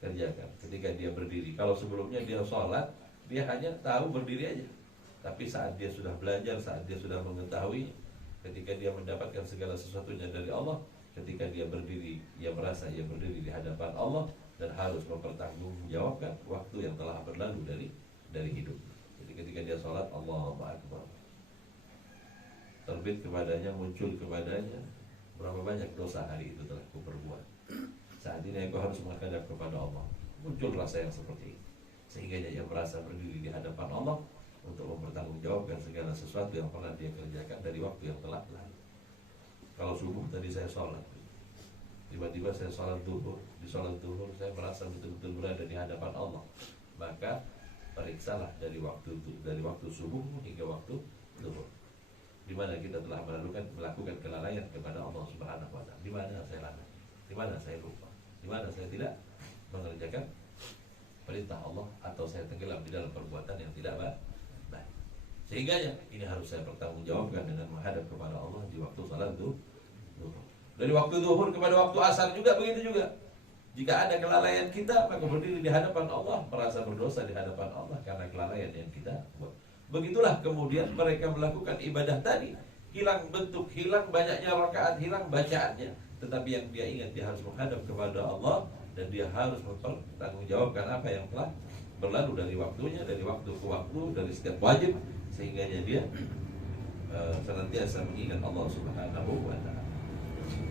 kerjakan ketika dia berdiri. Kalau sebelumnya dia sholat, dia hanya tahu berdiri aja. Tapi saat dia sudah belajar, saat dia sudah mengetahui, ketika dia mendapatkan segala sesuatunya dari Allah, ketika dia berdiri, ia merasa ia berdiri di hadapan Allah dan harus mempertanggungjawabkan waktu yang telah berlalu dari hidup. Jadi ketika dia sholat, Allahu Akbar, terbit kepadanya, muncul kepadanya, berapa banyak dosa hari itu telah kuperbuat. Saat ini aku harus menghadap kepada Allah. Muncul rasa yang seperti ini, sehingga ia merasa berdiri di hadapan Allah untuk mempertanggungjawabkan segala sesuatu yang pernah dia kerjakan dari waktu yang telah lalu. Kalau subuh tadi saya sholat, tiba-tiba saya sholat duhur. Di sholat duhur saya merasa betul-betul berada di hadapan Allah. Maka periksalah dari waktu subuh hingga waktu duhur, di mana kita telah melakukan kelalaian kepada Allah Subhanahu wa Ta'ala. Di mana saya lalai, di mana saya lupa, di mana saya tidak mengerjakan perintah Allah, atau saya tenggelam di dalam perbuatan yang tidak baik. Sehingga ini harus saya pertanggungjawabkan dengan menghadap kepada Allah di waktu salat duhur. Dari waktu duhur kepada waktu asar juga begitu juga. Jika ada kelalaian kita, maka berdiri di hadapan Allah, merasa berdosa di hadapan Allah karena kelalaian yang kita buat. Begitulah kemudian mereka melakukan ibadah tadi, hilang bentuk, hilang banyaknya rakaat, hilang bacaannya, tetapi yang dia ingat dia harus menghadap kepada Allah dan dia harus mempertanggungjawabkan apa yang telah berlalu dari waktunya, dari waktu ke waktu, dari setiap wajib, sehingga dia senantiasa mengingat Allah Subhanahu wa Ta'ala.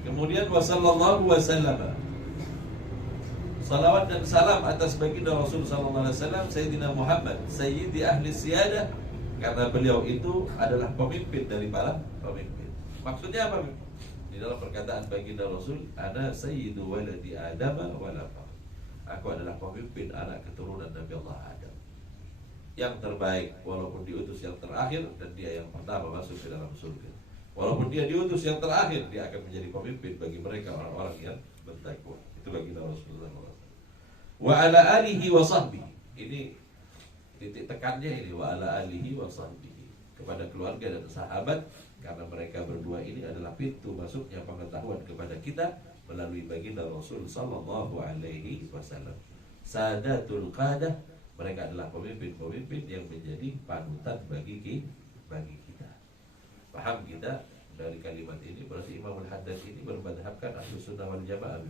Kemudian wasallallahu wasallam, salawat dan salam atas baginda Rasul sallallahu alaihi wasallam, Sayyidina Muhammad, sayyidi ahli siyadah, karena beliau itu adalah pemimpin dari para pemimpin. Maksudnya apa? Di dalam perkataan baginda Rasul, ana sayyidu waladi Adam wa la fakhr. Aku adalah pemimpin anak keturunan Nabi Allah Adam, yang terbaik, walaupun diutus yang terakhir, dan dia yang pertama masuk ke dalam surga. Walaupun dia diutus yang terakhir, dia akan menjadi pemimpin bagi mereka orang-orang yang bertakwa. Itu baginda Rasulullah SAW. Wa ala alihi wa sahbihi. Ini titik tekannya ini, wa ala alihi wa sahbihi, kepada keluarga dan sahabat, karena mereka berdua ini adalah pintu masuknya pengetahuan kepada kita melalui baginda Rasul sallallahu alaihi wasallam. Sadatul qadah, mereka adalah pemimpin-pemimpin yang menjadi panutan bagi kita. Paham kita dari kalimat ini? Berarti Imam Al-Haddad ini bermadhabkan Ahlus Sunnah wal Jamaah,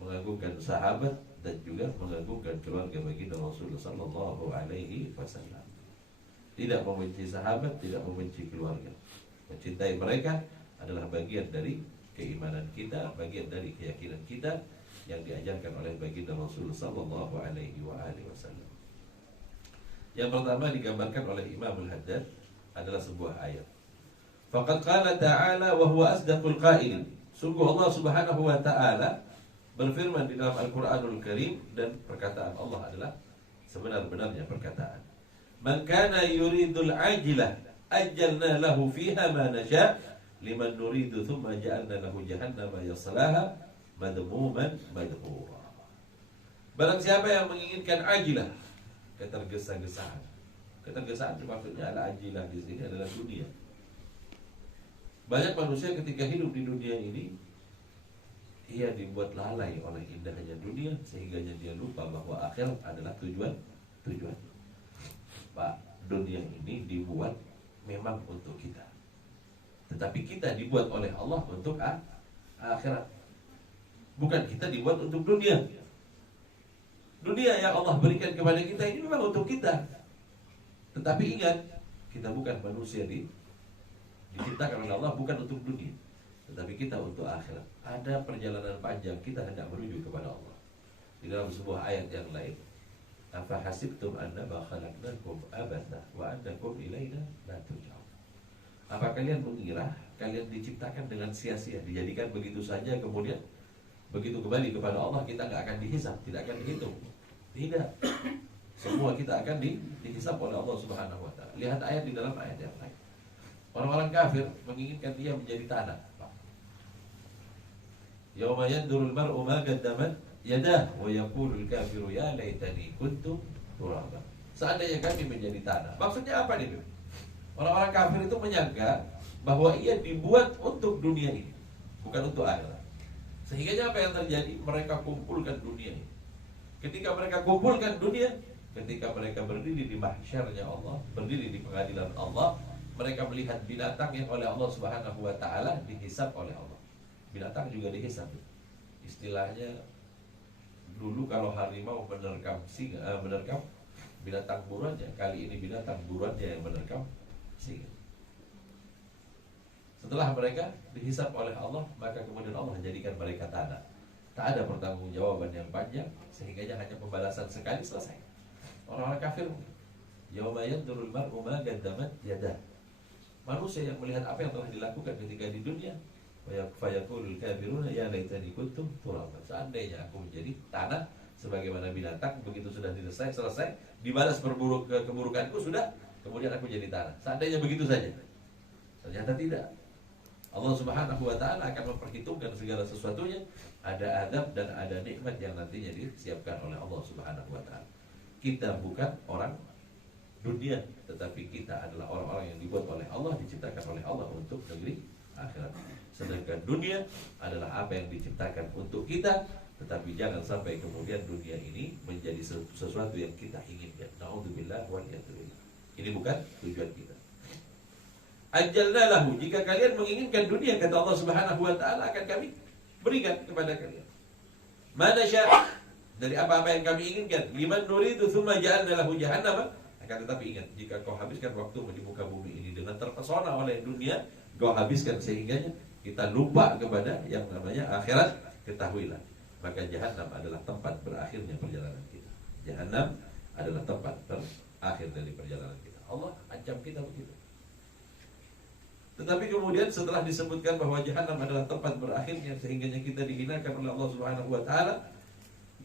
mengagungkan sahabat dan juga mengagungkan keluarga baginda Rasulullah sallallahu alaihi wasallam. Tidak membenci sahabat, tidak membenci keluarga. Mencintai mereka adalah bagian dari keimanan kita, bagian dari keyakinan kita yang diajarkan oleh baginda Rasulullah sallallahu alaihi wasallam. Yang pertama digambarkan oleh Imam Al-Haddad adalah sebuah ayat. Faqad qala ta'ala wa huwa asdaqul qailin. Sungguh Allah Subhanahu wa ta'ala berfirman di dalam Al-Qur'anul Karim, dan perkataan Allah adalah sebenar-benarnya perkataan. Man kana yuridul ajilah ajjalna lahu fiha ma nasha' liman nuridu thumma ja'alna lahu jahannama yaslaha madmuman madhura. Barang siapa yang menginginkan ajilah, ketergesa-gesaan. Ketergesaan maksudnya adalah ajilah di sini adalah dunia. Banyak manusia ketika hidup di dunia ini, ia dibuat lalai oleh indahnya dunia, sehingga dia lupa bahwa akhirat adalah tujuan. Pak, dunia ini dibuat memang untuk kita, tetapi kita dibuat oleh Allah untuk akhirat. Bukan kita dibuat untuk dunia. Dunia yang Allah berikan kepada kita ini memang untuk kita, tetapi ingat, kita bukan manusia diciptakan oleh Allah bukan untuk dunia, tetapi kita untuk akhirat. Ada perjalanan panjang kita hendak menuju kepada Allah. Di dalam sebuah ayat yang lain, afa hasibtum annama khalaqnakum abatha wa annakum ilaina la turja'un. Apa kalian mengira kalian diciptakan dengan sia-sia, dijadikan begitu saja, kemudian begitu kembali kepada Allah kita nggak akan dihisab, tidak akan dihitung? Tidak. Semua kita akan dihisab oleh Allah Subhanahu wa Ta'ala. Lihat ayat di dalam ayat yang lain. Orang-orang kafir menginginkan dia menjadi tanah. Yauma yandurul mar'u ma qaddamat yadah wa yaqulul kafiru ya laitani kuntu turaba. Seandainya kami menjadi tanah. Maksudnya apa nih? Orang-orang kafir itu menyangka bahwa ia dibuat untuk dunia ini, bukan untuk akhirat. Sehingga apa yang terjadi? Mereka kumpulkan dunia ini. Ketika mereka kumpulkan dunia, ketika mereka berdiri di mahsyarnya Allah, berdiri di pengadilan Allah, mereka melihat binatang yang oleh Allah Subhanahu wa taala dihisab oleh Allah. Binatang juga dihisab. Istilahnya dulu kalau harimau menerkam singa, menerkam binatang buruannya, kali ini binatang buruannya yang menerkam singa. Setelah mereka dihisab oleh Allah, maka kemudian Allah jadikan mereka tanah. Tak ada pertanggungjawaban yang panjang, sehingga hanya pembalasan sekali selesai. Orang-orang kafir, yauma yanzurul mar'u ma qaddamat yadah. Manusia yang melihat apa yang telah dilakukan ketika di dunia, fa yaqulul kafiruna ya laitani kuntum turaban. Seandainya aku menjadi tanah sebagaimana binatang, begitu sudah selesai, dibalas keburukanku sudah, kemudian aku jadi tanah. Seandainya begitu saja. Ternyata tidak. Allah Subhanahu wa taala akan memperhitungkan segala sesuatunya, ada adab dan ada nikmat yang nantinya disiapkan oleh Allah Subhanahu wa taala. Kita bukan orang dunia, tetapi kita adalah orang-orang yang dibuat oleh Allah, diciptakan oleh Allah untuk negeri akhirat. Sedangkan dunia adalah apa yang diciptakan untuk kita, tetapi jangan sampai kemudian dunia ini menjadi sesuatu yang kita inginkan. Na'udzubillah wa na'udzubillah. Ini bukan tujuan kita. Ajalna lahu, jika kalian menginginkan dunia, kata Allah Subhanahu wa taala, akan kami berikan kepada kalian. Mana syaa, dari apa-apa yang kami inginkan. Liman nuridu tsumma ja'alna lahu jahannam. Akan tetapi ingat, jika kau habiskan waktu di muka bumi ini dengan terpesona oleh dunia, kau habiskan sehingganya kita lupa kepada yang namanya akhirat, ketahuilah, maka jahannam adalah tempat berakhirnya perjalanan kita. Jahannam adalah tempat berakhir dari perjalanan kita. Allah ancam kita begitu. Tetapi kemudian setelah disebutkan bahwa jahannam adalah tempat berakhirnya, sehingganya kita dihinakan oleh Allah Subhanahu wa taala,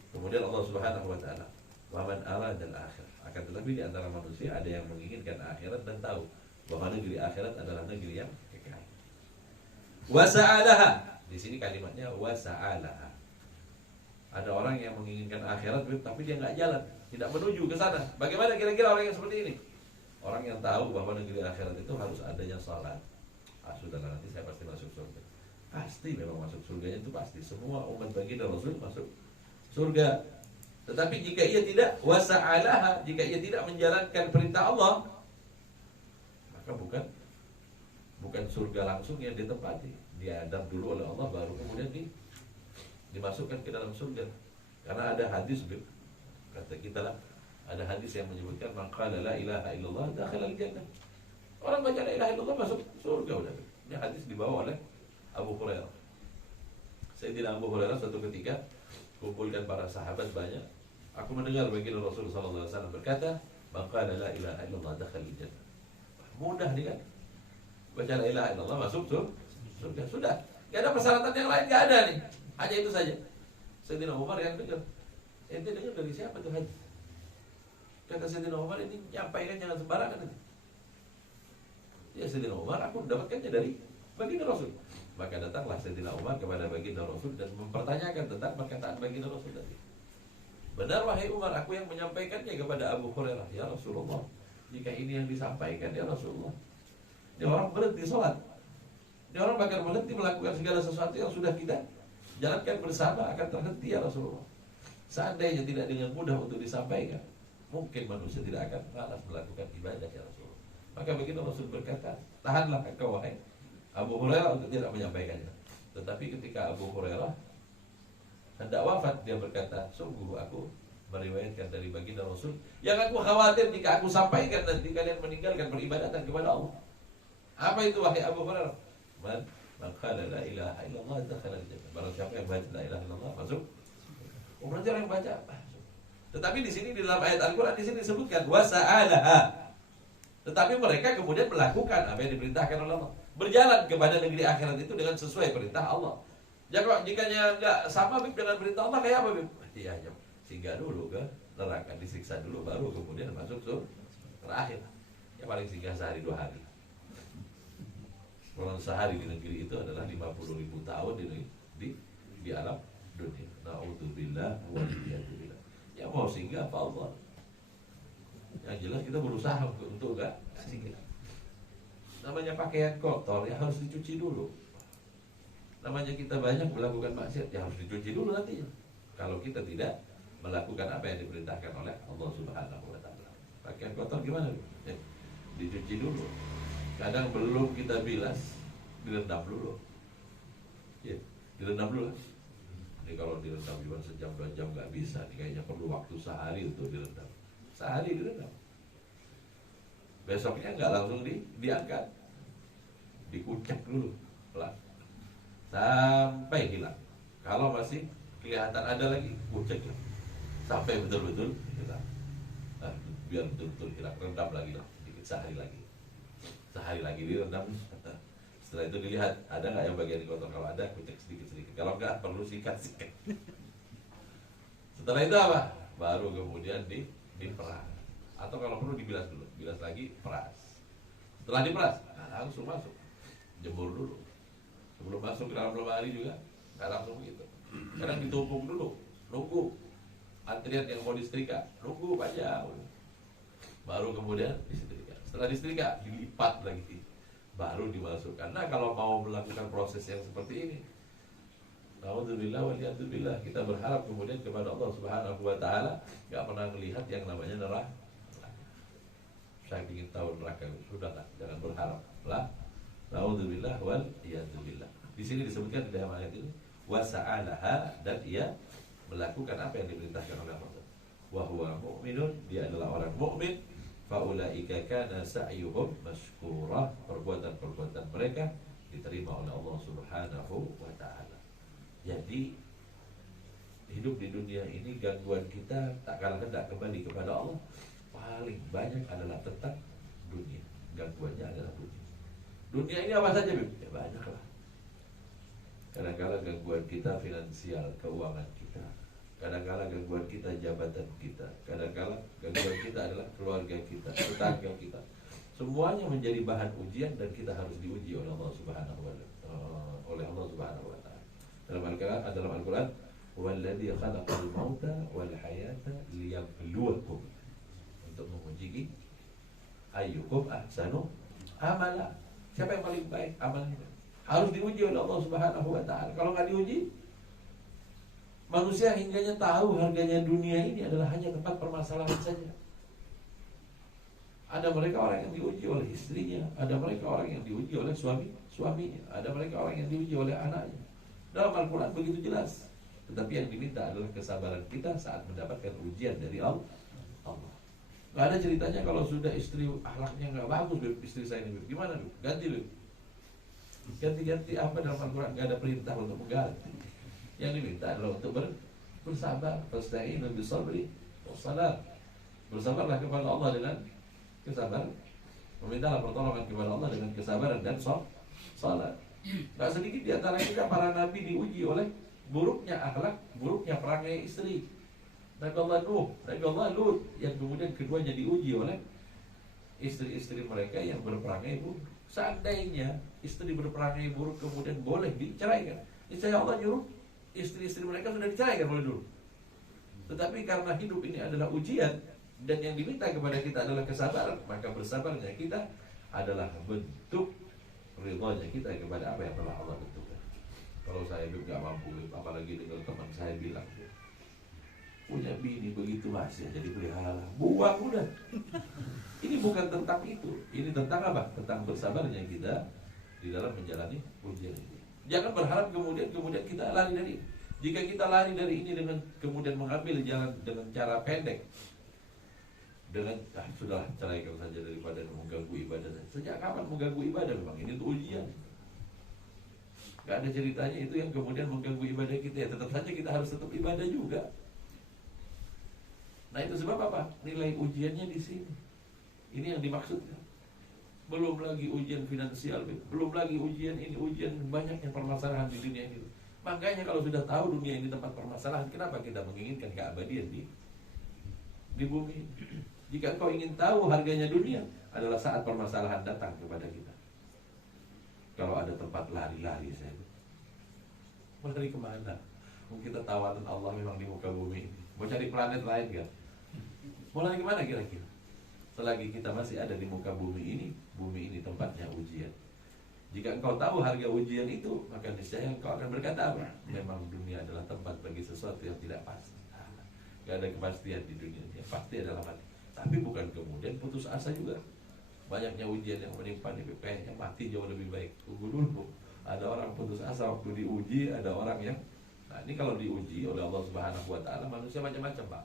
kemudian Allah Subhanahu wa taala, "Wa man aradal akhir." Akan tetapi di antara manusia ada yang menginginkan akhirat dan tahu bahwa negeri akhirat adalah negeri yang kekal. Wasa'alaha. Di sini kalimatnya wasa'alaha. Ada orang yang menginginkan akhirat tapi dia nggak jalan, tidak menuju ke sana. Bagaimana kira-kira orang yang seperti ini? Orang yang tahu bahwa negeri akhirat itu harus adanya salat. Sudahlah, nanti saya pasti masuk surga. Pasti memang masuk surganya itu pasti. Semua umat baginda Rasul masuk surga. Tetapi jika ia tidak wasa'alaha, jika ia tidak menjalankan perintah Allah, maka bukan surga langsung yang ditempati. Diadab dulu oleh Allah, baru kemudian dimasukkan ke dalam surga. Karena ada hadis, kata kita lah, ada hadis yang menyebutkan man qala la ilaha illallah dakhala al-jannah. Orang baca la ilaha illallah masuk surga udah. Ini hadis dibawa oleh Abu Hurairah. Sayyidina Abu Hurairah suatu ketika kumpulkan para sahabat banyak. Aku mendengar baginda Rasul sallallahu alaihi wasallam berkata, man qala la ilaha illallah dakhala al-jannah. Mudah nih kan? Baca la ilaha illallah masuk surga. Sudah. Enggak ada persyaratan yang lain, enggak ada nih. Hanya itu saja. Sayyidina Umar yang dengar. Ente dengar dari siapa tuh hadis? Kata Sayyidina Umar, ini nyampaikan jangan sembarangan. Ya Sayyidina Umar, aku mendapatkannya dari baginda Rasul. Maka datanglah Sayyidina Umar kepada baginda Rasul dan mempertanyakan tentang perkataan baginda Rasul tadi. Benar wahai Umar, aku yang menyampaikannya kepada Abu Hurairah. Ya Rasulullah, jika ini yang disampaikan ya Rasulullah, dia orang berhenti sholat, dia orang bahkan berhenti melakukan segala sesuatu yang sudah kita jalankan bersama akan terhenti ya Rasulullah. Seandainya tidak dengan mudah untuk disampaikan, mungkin manusia tidak akan malas melakukan ibadah ya Rasulullah. Maka begitu Rasul berkata, tahanlah engkau wahai Abu Hurairah untuk tidak menyampaikannya. Tetapi ketika Abu Hurairah hendak wafat, dia berkata, sungguh aku meriwayatkan dari baginda Rasul yang aku khawatir jika aku sampaikan nanti kalian meninggalkan peribadatan kepada Allah. Apa itu wahai Abu Hurairah? Man qala la ilaha illallah dakhala al-jannah. Barang siapa yang baca la ilaha illallah masuk. Berarti orang yang baca masuk. Tetapi di sini di dalam ayat Al-Qur'an di sini disebutkan wasa'alaha. Tetapi mereka kemudian melakukan apa yang diperintahkan oleh Allah. Berjalan kepada negeri akhirat itu dengan sesuai perintah Allah. Jika nggak sama dengan perintah Allah, kayak apa? Iya, singgah dulu ke neraka, disiksa dulu, baru kemudian masuk surga. Terakhir, ya paling singgah sehari 2 hari. Kalau sehari di negeri itu adalah 50.000 tahun di alam dunia. Na'udzubillah wa iyyazubillah. Ya mau singgah apa Allah? Yang jelas kita berusaha untuk enggak singgah. Namanya pakaian kotor ya harus dicuci dulu. Namanya kita banyak melakukan maksiat ya harus dicuci dulu nantinya. Kalau kita tidak melakukan apa yang diperintahkan oleh Allah Subhanahu wa taala. Pakaian kotor gimana? Ya, dicuci dulu. Kadang belum kita bilas, direndam dulu. Ya, direndam dulu. Ini kalau direndam cuma sejam 2 jam nggak bisa. Ini kayaknya perlu waktu sehari untuk direndam. Sehari direndam. Besoknya nggak langsung diangkat, dikucek dulu pelan sampai hilang. Kalau masih kelihatan ada lagi, kucek lah sampai betul-betul hilang. Nah, biar betul-betul hilang, rendam lagi lah, sedikit sehari lagi direndam. Setelah itu dilihat ada nggak yang bagian kotor. Kalau ada, kucek sedikit-sedikit. Kalau nggak, perlu sikat. Setelah itu apa? Baru kemudian diperas. Atau kalau perlu dibilas dulu, bilas lagi, peras. Setelah diperas, langsung masuk, jemur dulu. Sebelum masuk ke dalam lemari juga nggak langsung begitu. Kadang ditumpuk dulu, nunggu antrian yang mau disetrika, nunggu panjang, baru kemudian disetrika. Setelah disetrika, dilipat lagi, baru dimasukkan. Nah, kalau mau melakukan proses yang seperti ini, alhamdulillah waliyadzubillah, kita berharap kemudian kepada Allah Subhanahu wa taala, nggak pernah melihat yang namanya neraka. Saya ingin tahu neraka, sudahlah, jangan berharap lah. Alhamdulillah waliyadzubillah. Di sini disebutkan di dalam ayat ini, wasa'alaha, dan ia melakukan apa yang diperintahkan oleh Allah. Wa huwa mu'minun, dia adalah orang mukmin. Faulaika kana sa'yuhum mashkurah, perbuatan-perbuatan mereka diterima oleh Allah Subhanahu wa taala. Jadi hidup di dunia ini, gangguan kita tak kalah hendak kembali kepada Allah paling banyak adalah tentang dunia. Gangguannya adalah dunia. Dunia ini apa saja, Bib? Ya banyak lah. Kadang-kadang gangguan kita finansial, keuangan kita. Kadang-kadang gangguan kita jabatan kita. Kadang-kadang gangguan kita adalah keluarga kita, tetangga kita. Semuanya menjadi bahan ujian dan kita harus diuji oleh Allah Subhanahu wa taala. Dalam Al-Qur'an, "Walladzi khalaqal mauta wal hayata liyabluwakum." Untuk menguji ayyukum ahsanu amala. Siapa yang paling baik amalnya? Harus diuji oleh Allah Subhanahu wa taala. Kalau nggak diuji, manusia hingganya tahu harganya dunia ini adalah hanya tempat permasalahan saja. Ada mereka orang yang diuji oleh istrinya, ada mereka orang yang diuji oleh suaminya, ada mereka orang yang diuji oleh anaknya. Dalam Al-Quran begitu jelas. Tetapi yang diminta adalah kesabaran kita saat mendapatkan ujian dari Allah. Gak ada ceritanya kalau sudah istri akhlaknya nggak bagus, Beb, istri saya ini, Beb. Gimana, Beb? Ganti, Beb. Ganti apa dalam Al-Quran? Gak ada perintah untuk mengganti. Yang diminta adalah untuk bersabar. Fasta'inu bisabri wassalam. Bersabarlah kepada Allah dengan kesabaran. Memintalah pertolongan kepada Allah dengan kesabaran dan salat. Gak sedikit di antara kita para nabi diuji oleh buruknya akhlak, buruknya perangai istri. Nabi Allah Nuh, Nabi Allah Lut, yang kemudian keduanya diuji oleh istri-istri mereka yang berperangai buruk. Seandainya istri berperangai buruk kemudian boleh diceraikan, niscaya Allah nyuruh istri-istri mereka sudah diceraikan oleh dulu. Tetapi karena hidup ini adalah ujian dan yang diminta kepada kita adalah kesabaran, maka bersabarnya kita adalah bentuk ridhonya kita kepada apa yang telah Allah tentukan. Kalau saya nggak mampu, apalagi dengan teman saya bilang punya bini begitu masih jadi pelihara, buang udah. Ini bukan tentang itu, ini tentang apa? Tentang bersabarnya kita di dalam menjalani ujian ini. Jangan berharap kemudian kita lari dari ini. Jika kita lari dari ini dengan kemudian mengambil jalan dengan cara pendek, dengan sudah ceraikan saja daripada mengganggu ibadah. Sejak kapan mengganggu ibadah? Memang ini untuk ujian. Gak ada ceritanya itu yang kemudian mengganggu ibadah kita. Ya tetap saja kita harus tetap ibadah juga. Nah itu sebab apa? Nilai ujiannya di sini. Ini yang dimaksudkan. Belum lagi ujian finansial, belum lagi ujian ini, ujian banyaknya permasalahan di dunia ini. Makanya kalau sudah tahu dunia ini tempat permasalahan, kenapa kita menginginkan keabadian di bumi? Jika kau ingin tahu harganya dunia, adalah saat permasalahan datang kepada kita. Kalau ada tempat lari-lari saya, mau lari kemana? Mungkin kita tawanan Allah memang di muka bumi. Mau cari planet lain kan? Mau lari kemana kira-kira? selagi kita masih ada di muka bumi ini tempatnya ujian. Jika engkau tahu harga ujian itu, maka niscaya engkau akan berkata apa? Memang dunia adalah tempat bagi sesuatu yang tidak pasti. Gak ada kepastian di dunia. Yang pasti adalah mati. Tapi bukan kemudian putus asa juga. Banyaknya ujian yang menimpa nih, kayaknya mati jauh lebih baik. Tunggu dulu. Ada orang putus asa waktu diuji, ada orang yang, nah ini kalau diuji oleh Allah Subhanahu Wa Taala, manusia macam-macam, Pak.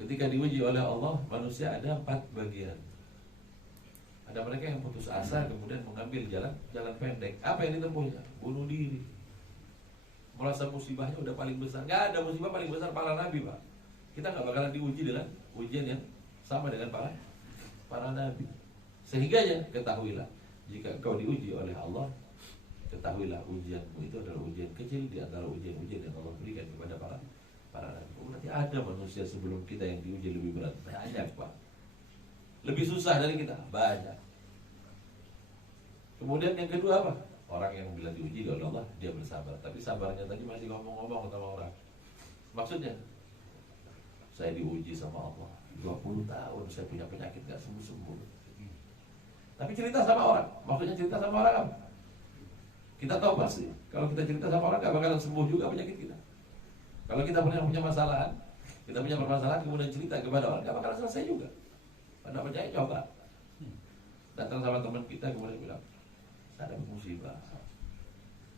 Ketika diuji oleh Allah, manusia ada 4 bagian. Ada mereka yang putus asa kemudian mengambil jalan pendek. Apa yang ditempuhnya? Bunuh diri. Merasa musibahnya udah paling besar. Nggak ada musibah paling besar para nabi, Pak. Kita nggak bakalan diuji dengan ujian yang sama dengan para nabi. Sehingga ya ketahuilah, jika engkau diuji oleh Allah, ketahuilah ujianmu itu adalah ujian kecil di antara ujian-ujian yang Allah berikan kepada para nabi. Berarti ada manusia sebelum kita yang diuji lebih berat. Banyak, Pak. Lebih susah dari kita, banyak. Kemudian yang kedua apa? Orang yang bila diuji oleh Allah, dia bersabar. Tapi sabarnya tadi masih ngomong-ngomong sama orang. Maksudnya, saya diuji sama Allah 20 tahun, saya punya penyakit gak sembuh-sembuh. Tapi cerita sama orang. Maksudnya cerita sama orang apa? Kita tahu pasti, kalau kita cerita sama orang gak bakalan sembuh juga penyakit kita. Kalau kita punya masalah, kita punya permasalahan, kemudian cerita kepada orang, gak bakalan selesai juga. Anda percaya, coba datang sama teman kita kemudian bilang, saya ada musibah.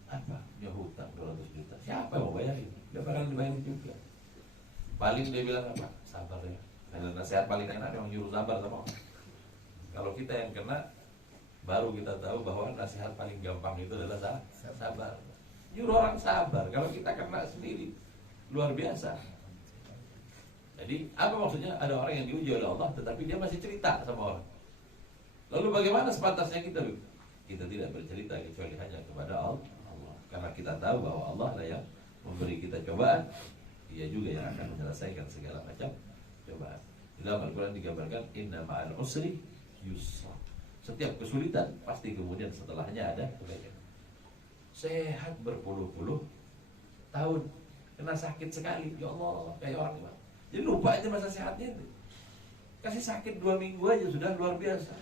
Apa? Punya hutang 200 juta. Siapa yang mau bayarin? Gak bakalan dibayarin juga. Paling dia bilang apa? Sabar ya. Ada nasihat paling enak yang nyuruh sabar sama orang. Kalau kita yang kena, baru kita tahu bahwa nasihat paling gampang itu adalah sabar. Nyuruh orang sabar. Kalau kita kena sendiri, luar biasa. Jadi apa maksudnya? Ada orang yang diuji oleh Allah, tetapi dia masih cerita sama orang. Lalu bagaimana sepantasnya kita? Kita tidak bercerita kecuali hanya kepada Allah. Karena kita tahu bahwa Allah lah yang memberi kita cobaan. Dia juga yang akan menyelesaikan segala macam cobaan. Di dalam Al-Quran digambarkan, inna ma'al usri yusra. Setiap kesulitan pasti kemudian setelahnya ada kebaikan. Sehat berpuluh-puluh tahun, kena sakit sekali, ya Allah, kayak orang gimana? Jadi lupa aja masa sehatnya itu. Kasih sakit 2 minggu aja sudah luar biasa.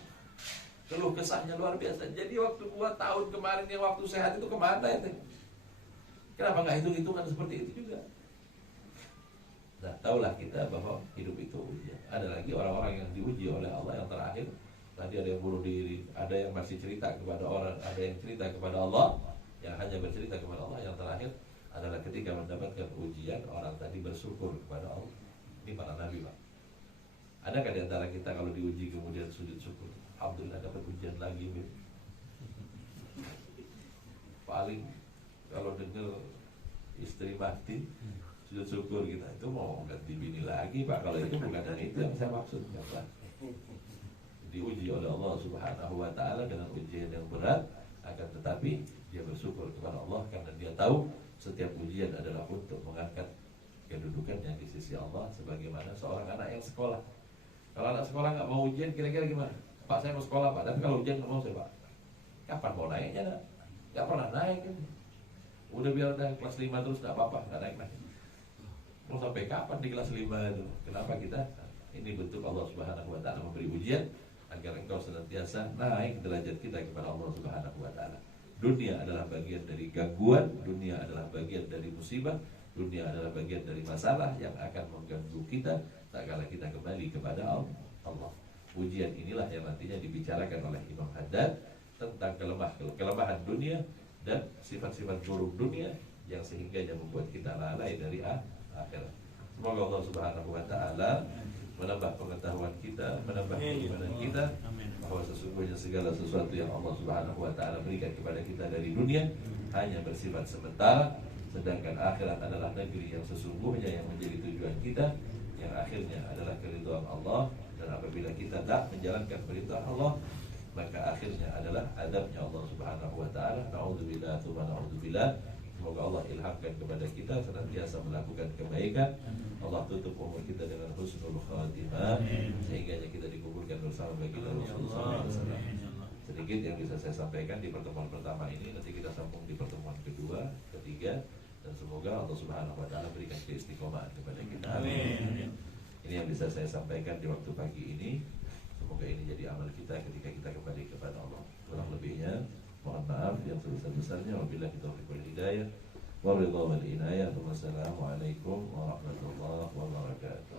Keluh kesahnya luar biasa. Jadi waktu 2 tahun kemarin yang waktu sehat itu kemana itu? Kenapa nggak hitung-hitungan seperti itu juga? Nah, tahulah kita bahwa hidup itu ujian. Ada lagi orang-orang yang diuji oleh Allah yang terakhir. Tadi ada yang bunuh diri, ada yang masih cerita kepada orang, ada yang cerita kepada Allah, yang hanya bercerita kepada Allah. Yang terakhir adalah ketika mendapatkan ujian, orang tadi bersyukur kepada Allah. Ini para nabi, Pak. Adakah di antara kita kalau diuji kemudian sujud syukur? Alhamdulillah dapat ujian lagi, Bim. Paling kalau dengar istri mati, sujud syukur kita itu mau ganti bini lagi, Pak. Kalau itu bukan yang itu yang saya maksud, Pak. Diuji oleh Allah Subhanahu Wa Taala dengan ujian yang berat, akan tetapi dia bersyukur kepada Allah karena dia tahu setiap ujian adalah untuk mengangkat kedudukannya di sisi Allah, sebagaimana seorang anak yang sekolah. Kalau anak sekolah nggak mau ujian, kira-kira gimana? Pak, saya mau sekolah, Pak, tapi kalau ujian nggak mau saya, Pak. Kapan mau naiknya? Nggak pernah naik kan? Udah biar udah kelas 5 terus nggak apa-apa, nggak naik. Mau sampai kapan di kelas 5 itu? Kenapa kita? Ini bentuk Allah Subhanahu Wa Taala memberi ujian agar engkau senantiasa naik derajat kita kepada Allah Subhanahu Wa Taala. Dunia adalah bagian dari gangguan, dunia adalah bagian dari musibah, dunia adalah bagian dari masalah yang akan mengganggu kita tak kala kita kembali kepada Allah. Ujian inilah yang nantinya dibicarakan oleh Imam Haddad tentang kelemahan dunia dan sifat-sifat buruk dunia yang sehingganya membuat kita lalai dari akhirat. Semoga Allah Subhanahu Wa Taala menambah pengetahuan kita, menambah keimanan kita, bahwa sesungguhnya segala sesuatu yang Allah Subhanahu Wa Taala berikan kepada kita dari dunia hanya bersifat sementara, sedangkan akhirat adalah negeri yang sesungguhnya yang menjadi tujuan kita, yang akhirnya adalah keridhaan Allah. Dan apabila kita tak menjalankan perintah Allah, maka akhirnya adalah adabnya Allah Subhanahu Wa Taala. Na'udzubillah, tsumma na'udzubillah. Semoga Allah ilhamkan kepada kita senantiasa melakukan kebaikan. Allah tutup umur kita dengan husnul khatimah, sehingga kita dikumpulkan bersama baginda Rasulullah SAW. Sedikit yang bisa saya sampaikan di pertemuan pertama ini, nanti kita sambung di pertemuan kedua, ketiga, dan semoga Allah Subhanahu Wa Taala berikan keistiqomahan kepada kita. Amin. Ini yang bisa bisa saya sampaikan di waktu pagi ini. Semoga ini jadi amal kita ketika kita kembali kepada Allah. Kurang lebihnya mohon maaf yang sebesar-besarnya. Wabillahi taufiq wal hidayah. Wabillahi wal inayah. Wassalamualaikum warahmatullahi wabarakatuh.